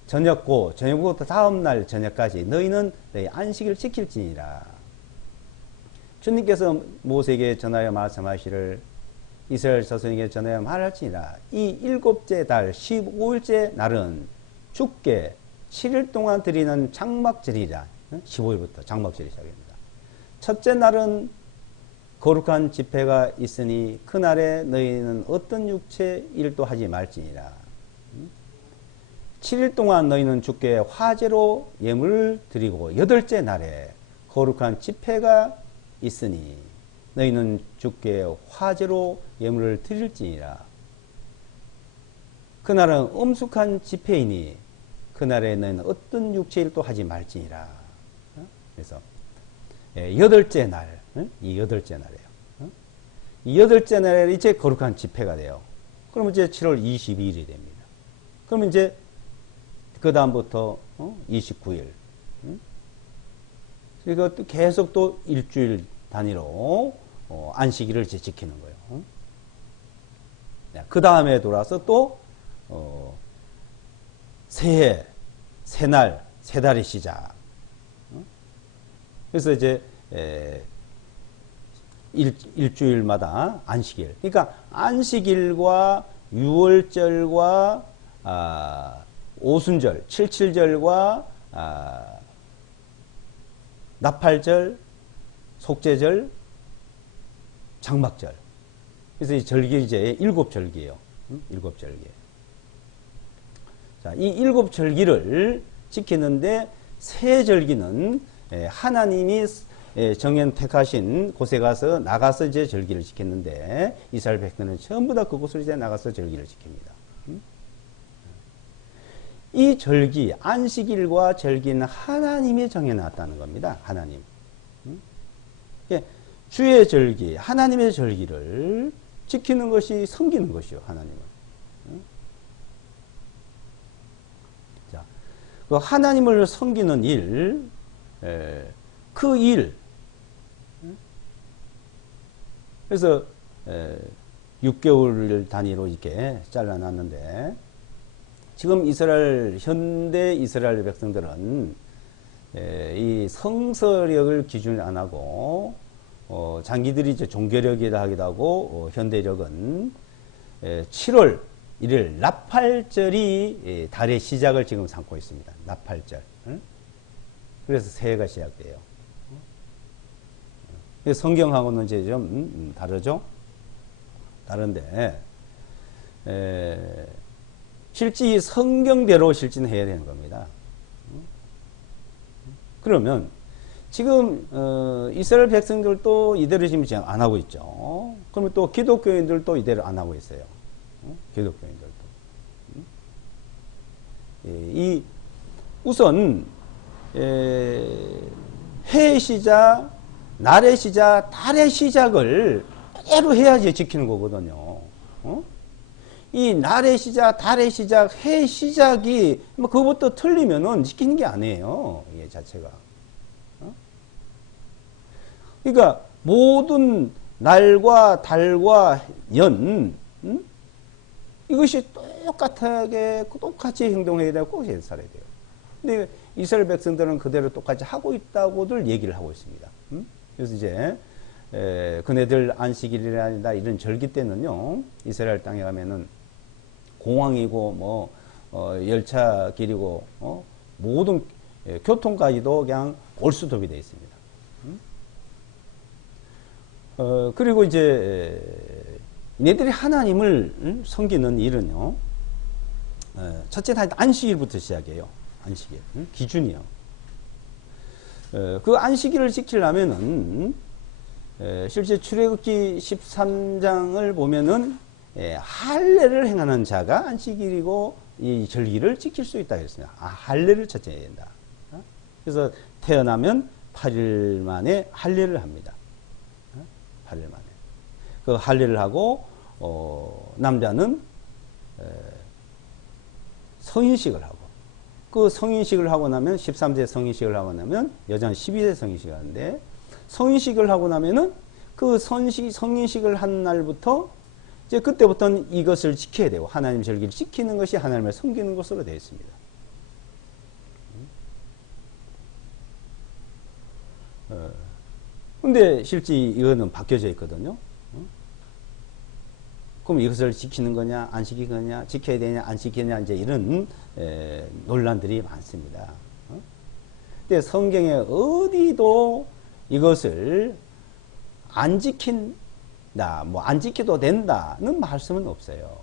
저녁부터 다음 날 저녁까지 너희는 너희 안식을 지킬지니라. 주님께서 모세에게 전하여 말씀하시를 이스라엘 자손에게 전하여 말할지니라. 이 7째 달 15일째 날은 주께 7일 동안 드리는 장막절이라. 15일부터 장막절이 시작됩니다. 첫째 날은 거룩한 집회가 있으니 그날에 너희는 어떤 육체 일도 하지 말지니라. 7일 동안 너희는 주께 화제로 예물을 드리고 8째 날에 거룩한 집회가 있으니 너희는 주께 화제로 예물을 드릴지니라. 그날은 엄숙한 집회이니 그날에 너희는 어떤 육체일도 하지 말지니라. 그래서 8째 날, 이 8째 날이에요. 8째 날에 이제 거룩한 집회가 돼요. 그러면 이제 7월 22일이 됩니다. 그러면 이제 그 다음부터 29일. 그러니까 또 계속 또 일주일 단위로 안식일을 이제 지키는 거예요. 그 다음에 돌아서 또 새해, 새날, 새달의 시작. 그래서 이제 일주일마다 안식일. 그러니까 안식일과 유월절과 오순절, 칠칠절과 나팔절, 속죄절, 장막절. 그래서 이 절기 이제 7절기예요. 7절기. 자, 이 7절기를 지키는데 세 절기는 하나님이 택하신 곳에 가서 나가서 이제 절기를 지켰는데 이스라엘 백성은 전부 다 그곳으로 이제 나가서 절기를 지킵니다. 이 절기, 안식일과 절기는 하나님이 정해놨다는 겁니다. 하나님. 주의 절기, 하나님의 절기를 지키는 것이 섬기는 것이요, 하나님은. 자, 그 하나님을 섬기는 일, 그 일. 그래서 6개월 단위로 이렇게 잘라놨는데 지금 현대 이스라엘 백성들은 이 성서력을 기준을 안 하고 자기들이 이제 종교력이라 하기도 하고 현대력은 7월 1일 나팔절이 달의 시작을 지금 삼고 있습니다. 나팔절. 그래서 새해가 시작돼요. 성경하고는 이제 좀 다르죠. 다른데 실제 성경대로 실진해야 되는 겁니다. 그러면 지금 이스라엘 백성들도 이대로 지금 안 하고 있죠. 그러면 또 기독교인들도 이대로 안 하고 있어요. 기독교인들도. 우선 해의 시작, 날의 시작, 달의 시작을 그대로 해야지 지키는 거거든요. 이 날의 시작, 달의 시작, 해의 시작이 뭐 그것부터 틀리면은 지키는 게 아니에요. 이 자체가. 그러니까 모든 날과 달과 연 이것이 똑같이 행동해야 되고 꼭 살아야 돼요. 근데 이스라엘 백성들은 그대로 똑같이 하고 있다고들 얘기를 하고 있습니다. 그래서 이제 그네들 안식일이나 이런 절기 때는요, 이스라엘 땅에 가면은 공항이고 뭐 열차 길이고 모든 교통까지도 그냥 올수톱이 되어 있습니다. 그리고 이제 얘네들이 하나님을 섬기는 일은요, 첫째 다 안식일부터 시작해요. 안식일 기준이요. 그 안식일을 지키려면은 실제 출애굽기 13장을 보면은 할례를 행하는 자가 안식일이고 이 절기를 지킬 수 있다 그랬습니다. 할례를 첫째 해야 된다. 그래서 태어나면 8일 만에 할례를 합니다. 8일 만에. 그 할례를 하고 남자는 성인식을 하고 그 성인식을 하고 나면 13세 성인식을 하고 나면 여자는 12세 성인식을 하는데 성인식을 하고 나면은 그 성인식을 한 날부터 이제 그때부터는 이것을 지켜야 되고 하나님 절기를 지키는 것이 하나님을 섬기는 것으로 되어 있습니다. 근데 실제 이거는 바뀌어져 있거든요. 그럼 이것을 지키는 거냐, 안 지키는 거냐, 지켜야 되냐, 안 지키냐, 이제 이런 논란들이 많습니다. 근데 성경에 어디도 이것을 안 지킨다, 뭐 안 지켜도 된다는 말씀은 없어요.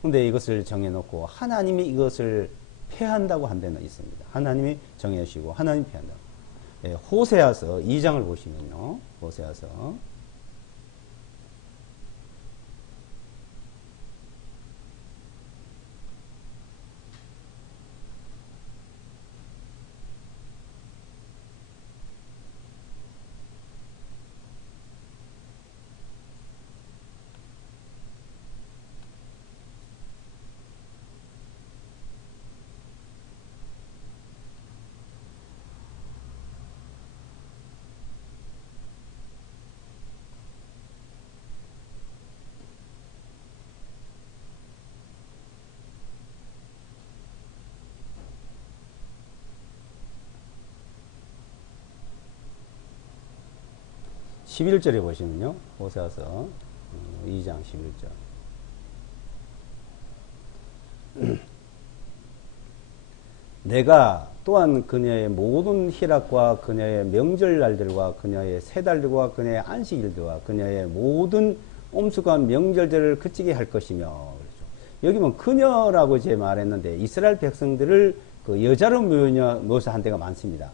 근데 이것을 정해놓고 하나님이 이것을 폐한다고 한 데는 있습니다. 하나님이 정해주시고 하나님이 폐한다. 호세아서 2장을 보시면요. 호세아서 11절에 보시면요. 호세아서 2장 11절. 내가 또한 그녀의 모든 희락과 그녀의 명절날들과 그녀의 세달들과 그녀의 안식일들과 그녀의 모든 엄숙한 명절들을 그치게 할 것이며. 그렇죠. 여기 뭐 그녀라고 이제 말했는데 이스라엘 백성들을 그 여자로 묘사한 데가 많습니다.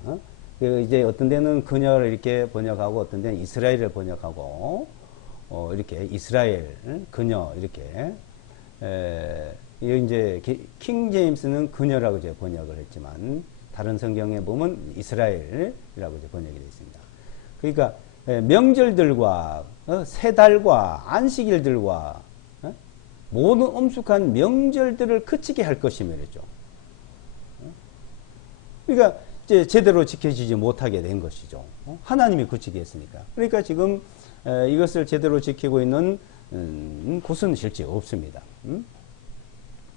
이제 어떤 데는 그녀를 이렇게 번역하고 어떤 데는 이스라엘을 번역하고 이렇게 이스라엘 그녀 이렇게 이제 킹 제임스는 그녀라고 이제 번역을 했지만 다른 성경에 보면 이스라엘이라고 이제 번역이 되어 있습니다. 그러니까 명절들과 세 달과 안식일들과 모든 엄숙한 명절들을 그치게 할 것이며 그랬죠. 그러니까 이제 제대로 지켜지지 못하게 된 것이죠. 하나님이 그치게 했으니까. 그러니까 지금 이것을 제대로 지키고 있는 곳은 실제 없습니다.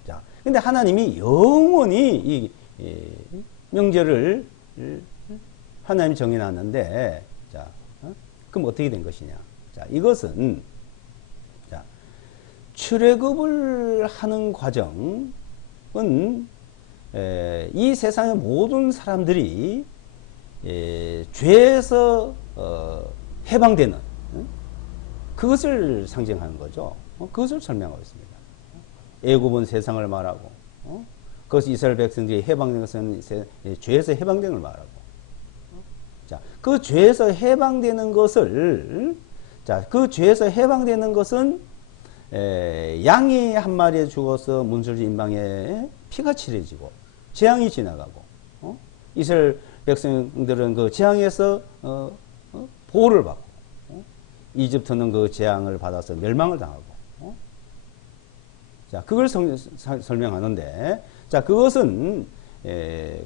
자, 근데 하나님이 영원히 이 명절을 하나님이 정해놨는데, 자, 그럼 어떻게 된 것이냐? 자, 이것은 자, 출애굽을 하는 과정은 이 세상의 모든 사람들이 죄에서 해방되는 그것을 상징하는 거죠. 그것을 설명하고 있습니다. 애굽은 세상을 말하고 그것이 이스라엘 백성들이 해방된 것은 죄에서 해방된 걸 말하고 자, 그 죄에서 해방되는 것을 자, 그 죄에서 해방되는 것은 양이 한 마리에 죽어서 문설주 인방에 피가 칠해지고 재앙이 지나가고 이스라엘 백성들은 그 재앙에서 보호를 받고 이집트는 그 재앙을 받아서 멸망을 당하고 자, 그걸 설명하는데 자, 그것은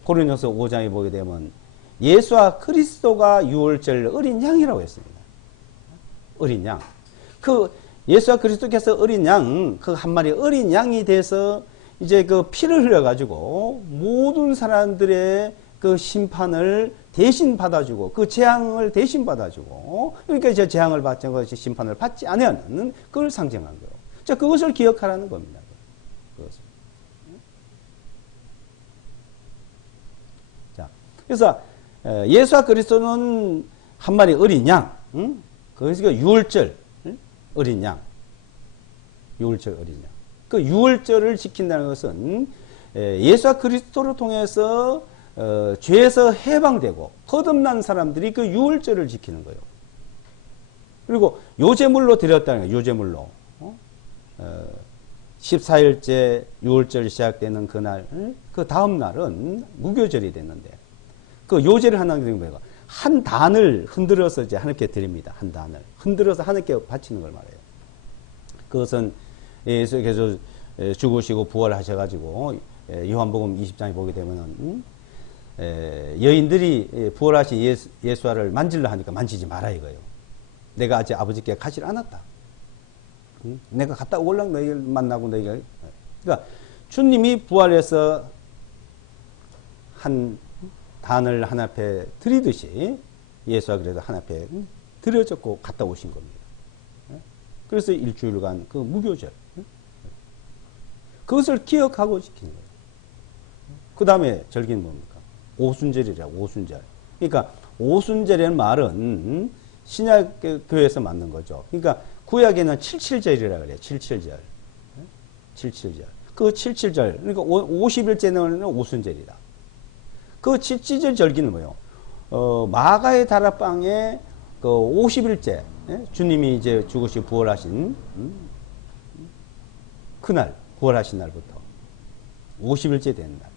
고린도서 5장에 보게 되면 예수와 그리스도가 유월절 어린 양이라고 했습니다. 어린 양. 그 예수와 그리스도께서 어린 양, 그 한 마리 어린 양이 돼서 이제 그 피를 흘려가지고 모든 사람들의 그 심판을 대신 받아주고 그 재앙을 대신 받아주고 그러니까 이제 재앙을 받지 것이 심판을 받지 않으면 그걸 상징한 거예요. 자, 그것을 기억하라는 겁니다. 그것을. 자, 그래서 예수와 그리스도는 한 마리 어린 양, 그래서 유월절 어린 양, 유월절 어린 양. 그 유월절을 지킨다는 것은 예수와 그리스도를 통해서 죄에서 해방되고 거듭난 사람들이 그 유월절을 지키는 거예요. 그리고 요제물로 드렸다는 거예요. 요제물로. 14일째 유월절 시작되는 그날, 그 다음 날은 무교절이 됐는데, 그 요제를 하나님께 뭐예요? 한 단을 흔들어서 이제 하나님께 드립니다. 한 단을. 흔들어서 하나님께 바치는 걸 말해요. 그것은 예수께서 죽으시고 부활하셔가지고, 요한복음 20장에 보게 되면은, 여인들이 부활하신 예수와를 만질러 하니까 만지지 마라 이거예요. 내가 아직 아버지께 가지 않았다. 내가 갔다 올락 너희를 만나고 너희가 그러니까 주님이 부활해서 한 단을 하나 앞에 드리듯이 예수와 그래도 하나 앞에 드려졌고 갔다 오신 겁니다. 그래서 일주일간 그 무교절 그것을 기억하고 지키는 거예요. 그 다음에 절기는 뭡니까? 오순절이라 오순절. 그러니까 오순절이라는 말은 신약 교회에서 만든 거죠. 그러니까 구약에는 77절이라 그래요. 77절. 77절. 그 77절. 그러니까 50일째는 오순절이다. 그 77절 절기는 뭐예요? 마가의 다락방에 그 50일째 주님이 이제 죽으시고 부활하신 그날 부활하신 날부터 50일째 되는 날.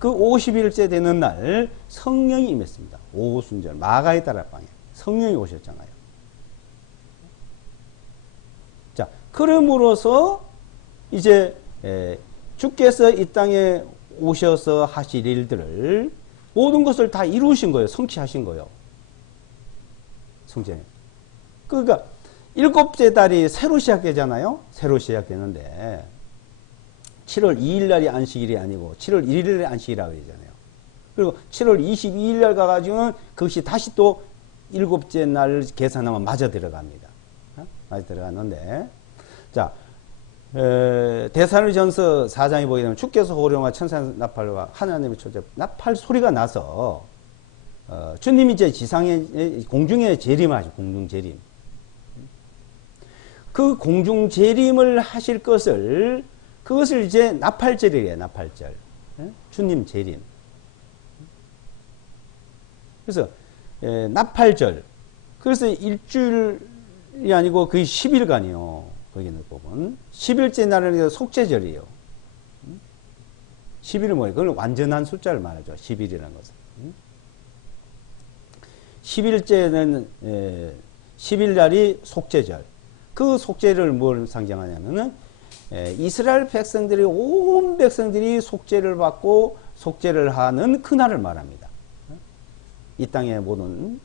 그 50일째 되는 날 성령이 임했습니다. 오순절 마가의 다락방에 성령이 오셨잖아요. 자, 그럼으로써 이제 주께서 이 땅에 오셔서 하실 일들을 모든 것을 다 이루신 거예요. 성취하신 거예요. 성취. 그러니까 일곱째 달이 새로 시작되잖아요. 새로 시작되는데 7월 2일 날이 안식일이 아니고 7월 1일 날이 안식이라고 그러잖아요. 그리고 7월 22일 날 가가지고는 그것이 다시 또 일곱째 날 계산하면 맞아 들어갑니다. 맞아 들어갔는데, 자, 데살로니가전서 4장에 보게 되면 주께서 호령과 천사 나팔과 하나님의 초대 나팔 소리가 나서 주님이 이제 지상에 공중에 재림하죠. 공중 재림. 그 공중 재림을 하실 것을 그것을 이제 나팔절이래요. 나팔절. 주님 재림. 그래서 나팔절. 그래서 일주일이 아니고 거의 10일간이요. 거기는 보면 10일째 날은 속죄절이에요. 10일은 뭐예요? 그건 완전한 숫자를 말하죠. 10일이라는 것은. 10일째는 10일 날이 속죄절. 그 속죄를 뭘 상징하냐면은 이스라엘 백성들이 온 백성들이 속죄를 받고 속죄를 하는 그날을 말합니다. 이 땅의 모든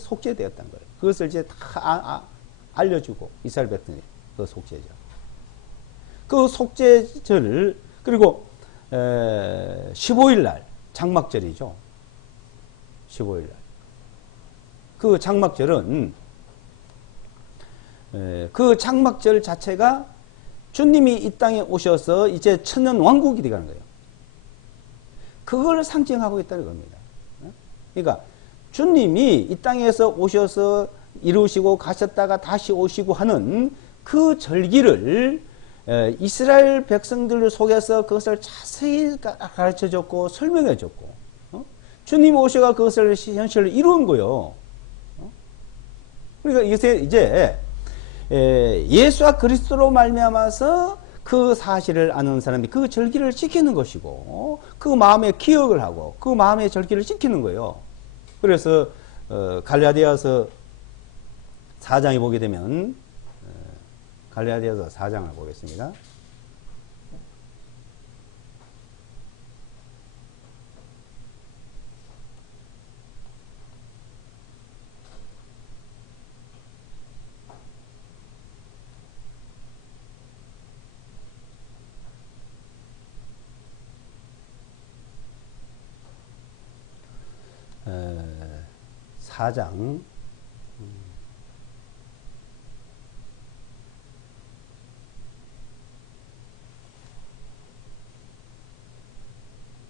속죄되었다는 거예요. 그것을 이제 다 알려주고 이스라엘 백성이 그 속죄절. 그 속죄절 그리고 15일 날 장막절이죠. 15일 날. 그 장막절은 그 장막절 자체가 주님이 이 땅에 오셔서 이제 천년 왕국이 되가는 거예요. 그걸 상징하고 있다는 겁니다. 그러니까 주님이 이 땅에서 오셔서 이루시고 가셨다가 다시 오시고 하는 그 절기를 이스라엘 백성들 속에서 그것을 자세히 가르쳐줬고 설명해줬고 주님 오셔가 그것을 현실로 이루은 거예요. 그러니까 이제 예수와 그리스도로 말미암아서 그 사실을 아는 사람이 그 절기를 지키는 것이고 그 마음의 기억을 하고 그 마음의 절기를 지키는 거예요. 그래서 갈라디아서 4장에 보게 되면 갈라디아서 4장을 보겠습니다. 사장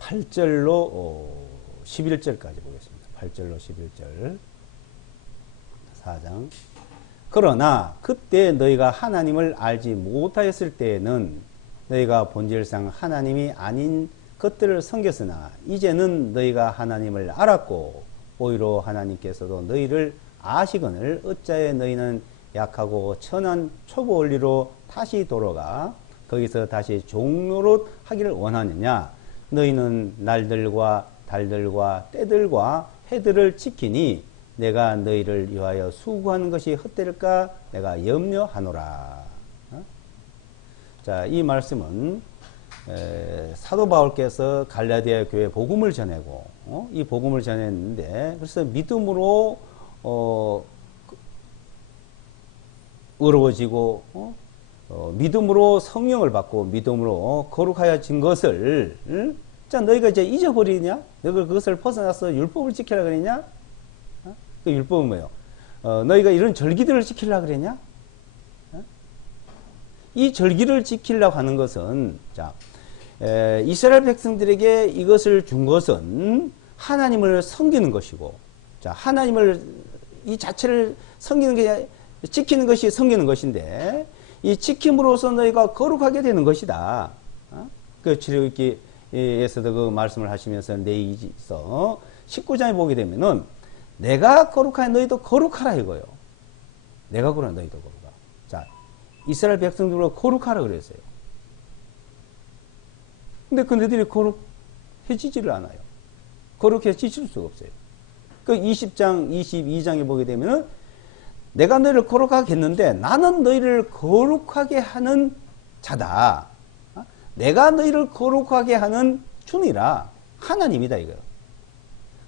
8절로 11절까지 보겠습니다. 8절로 11절 4장. 그러나 그때 너희가 하나님을 알지 못하였을 때에는 너희가 본질상 하나님이 아닌 것들을 섬겼으나 이제는 너희가 하나님을 알았고 오히려 하나님께서도 너희를 아시거늘 어찌하여 너희는 약하고 천한 초보 원리로 다시 돌아가 거기서 다시 종노릇 하기를 원하느냐. 너희는 날들과 달들과 때들과 해들을 지키니 내가 너희를 위하여 수고하는 것이 헛될까 내가 염려하노라. 자, 이 말씀은 사도 바울께서 갈라디아 교회 복음을 전하고 이 복음을 전했는데 그래서 믿음으로 의로워지고 믿음으로 성령을 받고 믿음으로 거룩하여진 것을 자 너희가 이제 잊어버리냐? 너희가 그것을 벗어나서 율법을 지키라 그랬냐? 그 율법은 뭐예요? 너희가 이런 절기들을 지키려 그랬냐? 이 절기를 지키려고 하는 것은 자 이스라엘 백성들에게 이것을 준 것은 하나님을 섬기는 것이고 자 하나님을 이 자체를 섬기는 게 지키는 것이 섬기는 것인데 이 지킴으로써 너희가 거룩하게 되는 것이다. 그 출애굽기에서도 그 말씀을 하시면서 내이서 19장에 보게 되면은 내가 거룩하여 너희도 거룩하라 이거요. 내가 거룩하여 너희도 거룩하라. 자, 이스라엘 백성들로 거룩하라 그랬어요. 근데 그네들이 거룩해지지를 않아요. 거룩해지실 수가 없어요. 그 20장, 22장에 보게 되면은 내가 너희를 거룩하게 했는데 나는 너희를 거룩하게 하는 자다. 내가 너희를 거룩하게 하는 주니라. 하나님이다 이거예요.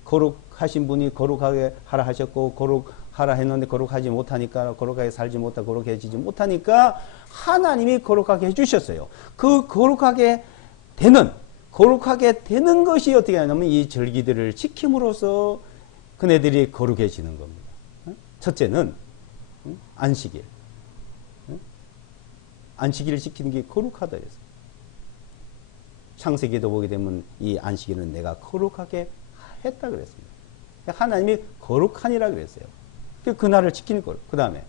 거룩하신 분이 거룩하게 하라 하셨고 거룩하라 했는데 거룩하지 못하니까 거룩하게 살지 못하고 거룩해지지 못하니까 하나님이 거룩하게 해주셨어요. 그 거룩하게 되는 것이 어떻게 하냐면 이 절기들을 지킴으로써 그네들이 거룩해지는 겁니다. 첫째는 안식일. 안식일을 지키는 게 거룩하다 그래서. 창세기도 보게 되면 이 안식일은 내가 거룩하게 했다 그랬습니다. 하나님이 거룩하니라 그랬어요. 그 날을 지키는 거룩. 그 다음에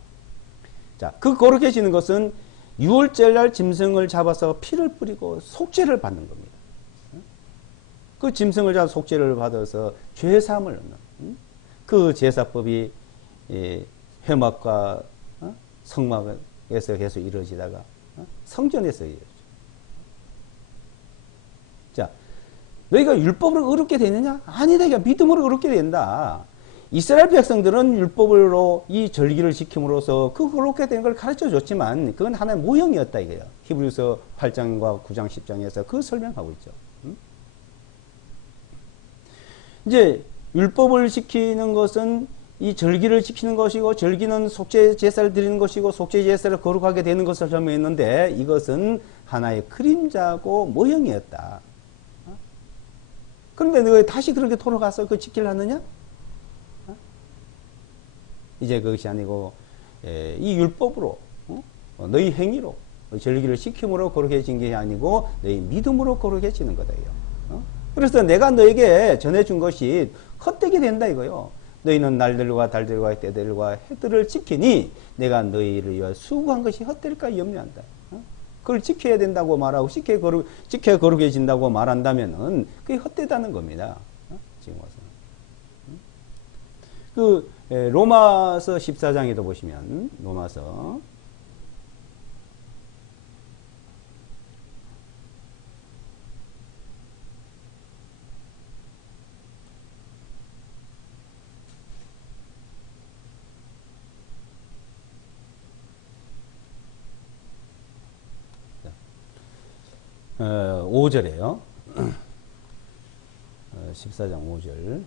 자, 그 거룩해지는 것은 유월절 날 짐승을 잡아서 피를 뿌리고 속죄를 받는 겁니다. 그 짐승을 잡아 속죄를 받아서 죄사함을 얻는 그 제사법이 회막과 성막에서 계속 이루어지다가 성전에서 이루어지죠. 자, 너희가 율법으로 의롭게 되느냐? 아니다. 이게 믿음으로 의롭게 된다. 이스라엘 백성들은 율법으로 이 절기를 지킴으로써 그 의롭게 된 걸 가르쳐 줬지만 그건 하나의 모형이었다 이거예요. 히브리서 8장과 9장 10장에서 그 설명하고 있죠. 이제 율법을 지키는 것은 이 절기를 지키는 것이고 절기는 속죄 제사를 드리는 것이고 속죄 제사를 거룩하게 되는 것을 설명했는데 이것은 하나의 그림자고 모형이었다. 그런데 너희 다시 그렇게 돌아가서 그 지키려느냐? 이제 그것이 아니고 이 율법으로 너희 행위로 절기를 지킴으로 거룩해진 게 아니고 너희 믿음으로 거룩해지는 거다. 그래서 내가 너에게 전해준 것이 헛되게 된다 이거요. 너희는 날들과 달들과 때들과 해들을 지키니 내가 너희를 위하여 수고한 것이 헛될까 염려한다. 그걸 지켜야 된다고 말하고 지켜야 거룩해진다고 말한다면은 그게 헛되다는 겁니다. 지금 와서. 그 로마서 14장에도 보시면 로마서 어, 5절에요. 14장 5절.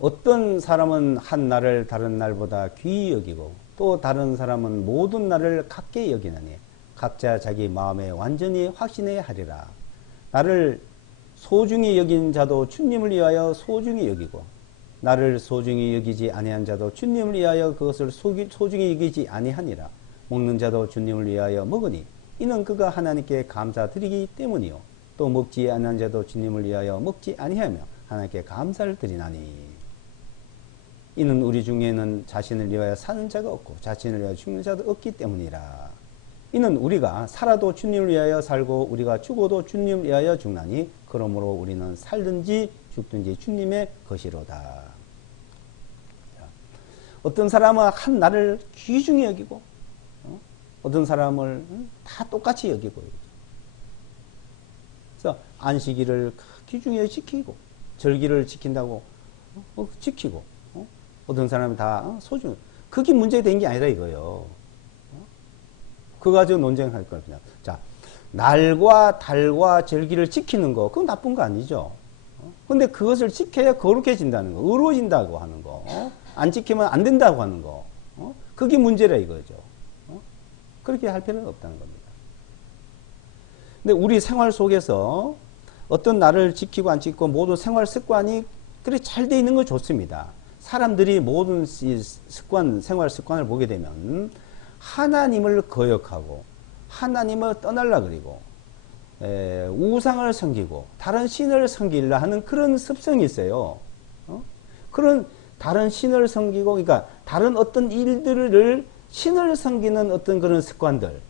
어떤 사람은 한 날을 다른 날보다 귀히 여기고 또 다른 사람은 모든 날을 같게 여기나니 각자 자기 마음에 완전히 확신해야 하리라. 나를 소중히 여긴 자도 주님을 위하여 소중히 여기고 나를 소중히 여기지 아니한 자도 주님을 위하여 그것을 소중히 여기지 아니하니라. 먹는 자도 주님을 위하여 먹으니 이는 그가 하나님께 감사드리기 때문이요. 또 먹지 아니한 자도 주님을 위하여 먹지 아니하며 하나님께 감사를 드리나니 이는 우리 중에는 자신을 위하여 사는 자가 없고 자신을 위하여 죽는 자도 없기 때문이라. 이는 우리가 살아도 주님을 위하여 살고 우리가 죽어도 주님을 위하여 죽나니 그러므로 우리는 살든지 죽든지 주님의 것이로다. 어떤 사람은 한 날을 귀중히 여기고 어떤 사람을 다 똑같이 여기고 그래서 안식일을 귀중히 지키고 절기를 지킨다고 지키고 어떤 사람은 다 소중. 그게 문제된 게 아니라 이거예요. 그거 가지고 논쟁할 걸 그냥. 자, 날과 달과 절기를 지키는 거, 그건 나쁜 거 아니죠. 근데 그것을 지켜야 거룩해진다는 거, 의로워진다고 하는 거, 안 지키면 안 된다고 하는 거, 그게 문제라 이거죠. 그렇게 할 필요는 없다는 겁니다. 근데 우리 생활 속에서 어떤 날을 지키고 안 지키고 모든 생활 습관이 그래 잘 돼 있는 거 좋습니다. 사람들이 모든 생활 습관을 보게 되면 하나님을 거역하고 하나님을 떠날라 그리고 우상을 섬기고 다른 신을 섬기려 하는 그런 습성이 있어요. 그런 다른 신을 섬기고 그러니까 다른 어떤 일들을 신을 섬기는 어떤 그런 습관들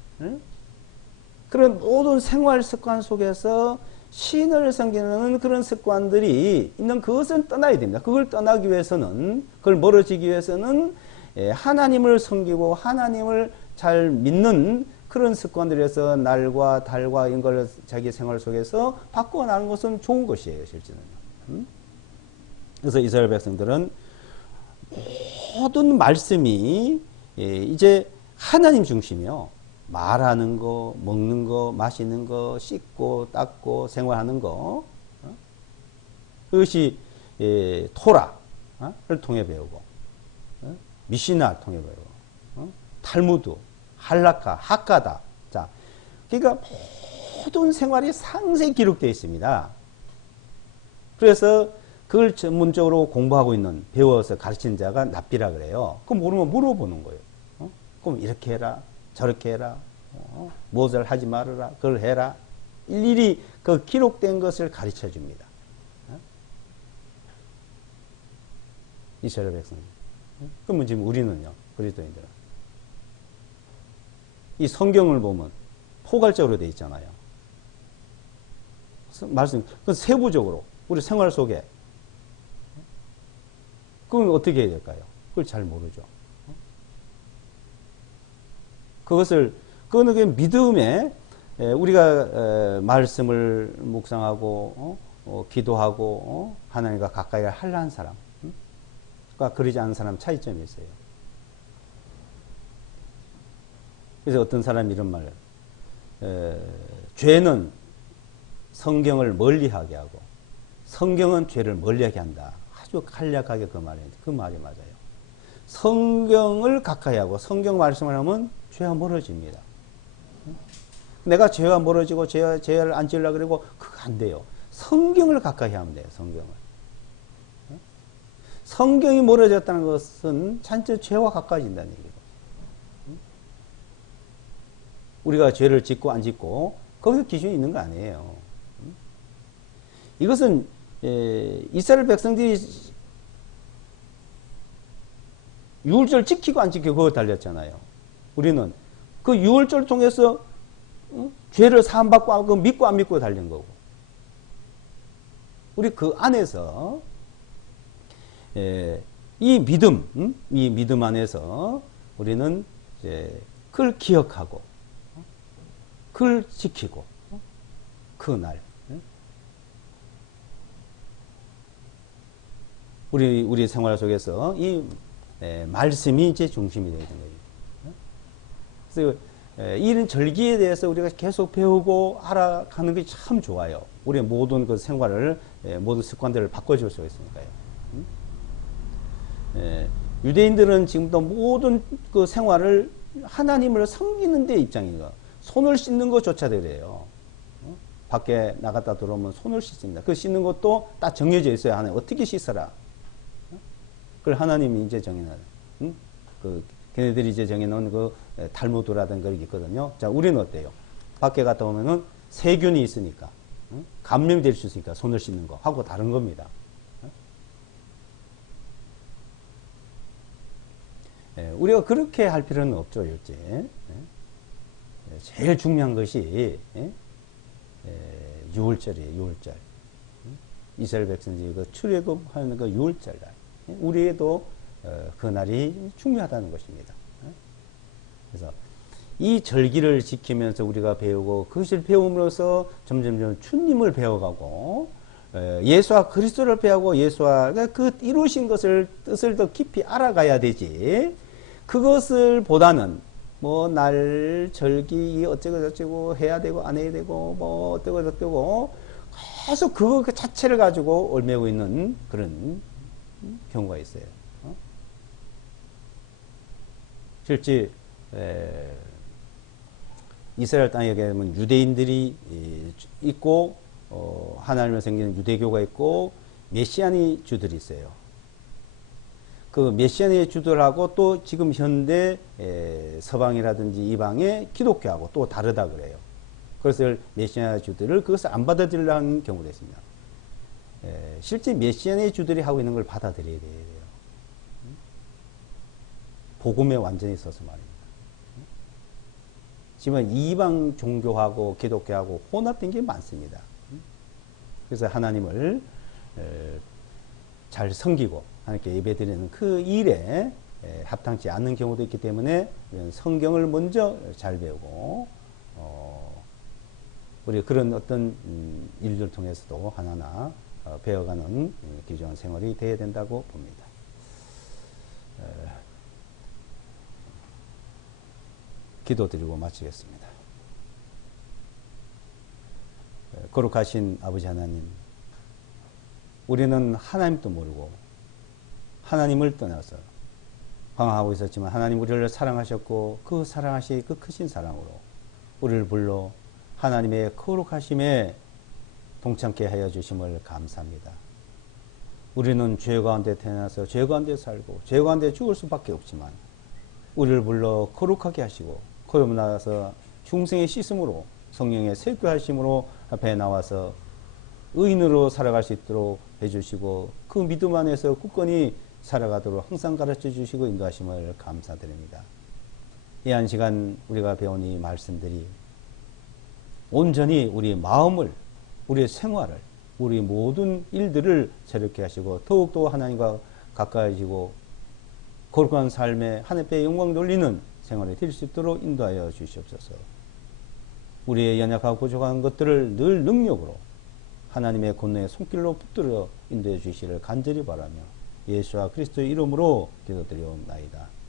그런 모든 생활 습관 속에서 신을 섬기는 그런 습관들이 있는 그것은 떠나야 됩니다. 그걸 떠나기 위해서는 그걸 멀어지기 위해서는 하나님을 섬기고 하나님을 잘 믿는 그런 습관들에서 날과 달과 이런 걸 자기 생활 속에서 바꾸어 나가는 것은 좋은 것이에요. 실제는. 그래서 이스라엘 백성들은 모든 말씀이 이제 하나님 중심이요. 말하는 거, 먹는 거, 마시는 거, 씻고, 닦고, 생활하는 거. 그것이 토라를 통해 배우고, 미시나를 통해 배우고, 탈무드, 할라카, 하카다. 자, 그러니까 모든 생활이 상세히 기록되어 있습니다. 그래서 그걸 전문적으로 공부하고 있는, 배워서 가르치는 자가 납비라 그래요. 그럼 모르면 물어보는 거예요. 그럼 이렇게 해라, 저렇게 해라, 무엇을 하지 말아라, 그걸 해라. 일일이 그 기록된 것을 가르쳐 줍니다. 이스라엘 백성. 그러면 지금 우리는요, 그리스도인들은 이 성경을 보면 포괄적으로 되어 있잖아요. 말씀, 그 세부적으로 우리 생활 속에. 그럼 어떻게 해야 될까요? 그걸 잘 모르죠. 그거는 믿음에 우리가 말씀을 묵상하고 기도하고 하나님과 가까이 하려는 사람과 그러지 않은 사람 차이점이 있어요. 그래서 어떤 사람이 이런 말, 죄는 성경을 멀리하게 하고 성경은 죄를 멀리하게 한다. 아주 간략하게 그 말이 맞아요. 성경을 가까이 하고 성경 말씀을 하면 죄가 멀어집니다. 내가 죄가 멀어지고 죄를 안 지으려고 그러고 그거 안 돼요. 성경을 가까이 하면 돼요. 성경을. 성경이 멀어졌다는 것은 잔뜩 죄와 가까워진다는 얘기예요. 우리가 죄를 짓고 안 짓고 거기서 기준이 있는 거 아니에요. 이것은 이스라엘 백성들이 유월절 지키고 안 지키고 그거 달렸잖아요. 우리는 그 유월절 통해서 죄를 사함받고 믿고 안 믿고 달린 거고, 우리 그 안에서 이 믿음 안에서 우리는 이제 그걸 기억하고 그걸 지키고 그날 우리 생활 속에서 이 말씀이 이제 중심이 되는 거예요. 그래서 이런 절기에 대해서 우리가 계속 배우고 알아가는 게 참 좋아요. 우리의 모든 그 생활을, 모든 습관들을 바꿔줄 수 있으니까요. 유대인들은 지금도 모든 그 생활을 하나님을 섬기는 데 입장이에요. 손을 씻는 것조차도 그래요. 밖에 나갔다 들어오면 손을 씻습니다. 그 씻는 것도 딱 정해져 있어요. 하나님 어떻게 씻어라. 그걸 하나님이 이제 정해놔요. 걔네들이 이제 정해놓은 그 탈무드라든 그런 게 있거든요. 자, 우리는 어때요? 밖에 갔다 오면은 세균이 있으니까, 감염이 될 수 있으니까 손을 씻는 거 하고 다른 겁니다. 우리가 그렇게 할 필요는 없죠, 일제. 제일 중요한 것이 유월절이에요, 유월절. 이스라엘 백성들이 그 출애굽하는 그 유월절 날. 우리에도 그 날이 중요하다는 것입니다. 그래서 이 절기를 지키면서 우리가 배우고 그것을 배움으로써 점점 주님을 배워가고 예수와 그리스도를 배우고 예수와 그 이루신 것을 뜻을 더 깊이 알아가야 되지. 그것을 보다는 뭐 날 절기 어쩌고 저쩌고 해야 되고 안 해야 되고 뭐 어쩌고 저쩌고 계속 그거 그 자체를 가지고 얽매고 있는 그런 경우가 있어요. 실제 이스라엘 땅에 가면 유대인들이 있고 하나님을 섬기는 유대교가 있고 메시아니 주들이 있어요. 그 메시아니 주들하고 또 지금 현대 서방이라든지 이방의 기독교하고 또 다르다 그래요. 그래서 메시아 주들을 그것을 안 받아들이려는 경우도 있습니다. 실제 메시아니 주들이 하고 있는 걸 받아들여야 돼요. 복음에 완전히 있어서 말입니다. 지금 이방 종교하고 기독교하고 혼합된 게 많습니다. 그래서 하나님을 잘 섬기고 하나님께 예배드리는 그 일에 합당치 않는 경우도 있기 때문에 성경을 먼저 잘 배우고 우리 그런 어떤 일들 통해서도 하나하나 배워가는 귀중한 생활이 되어야 된다고 봅니다. 기도드리고 마치겠습니다. 거룩하신 아버지 하나님, 우리는 하나님도 모르고 하나님을 떠나서 방황하고 있었지만 하나님 우리를 사랑하셨고 그 사랑하신 그 크신 사랑으로 우리를 불러 하나님의 거룩하심에 동참케 하여 주심을 감사합니다. 우리는 죄 가운데 태어나서 죄 가운데 살고 죄 가운데 죽을 수밖에 없지만 우리를 불러 거룩하게 하시고 그러고 나서 중생의 씻음으로 성령의 세교하심으로 앞에 나와서 의인으로 살아갈 수 있도록 해주시고 그 믿음 안에서 굳건히 살아가도록 항상 가르쳐 주시고 인도하심을 감사드립니다. 이 한 시간 우리가 배운 이 말씀들이 온전히 우리 마음을, 우리의 생활을, 우리 모든 일들을 새롭게 하시고 더욱더 하나님과 가까워지고 거룩한 삶에 하나님의 영광 돌리는 생활이 될 수 있도록 인도하여 주시옵소서. 우리의 연약하고 부족한 것들을 늘 능력으로 하나님의 권능의 손길로 붙들어 인도해 주시기를 간절히 바라며 예수와 그리스도의 이름으로 기도드리옵나이다.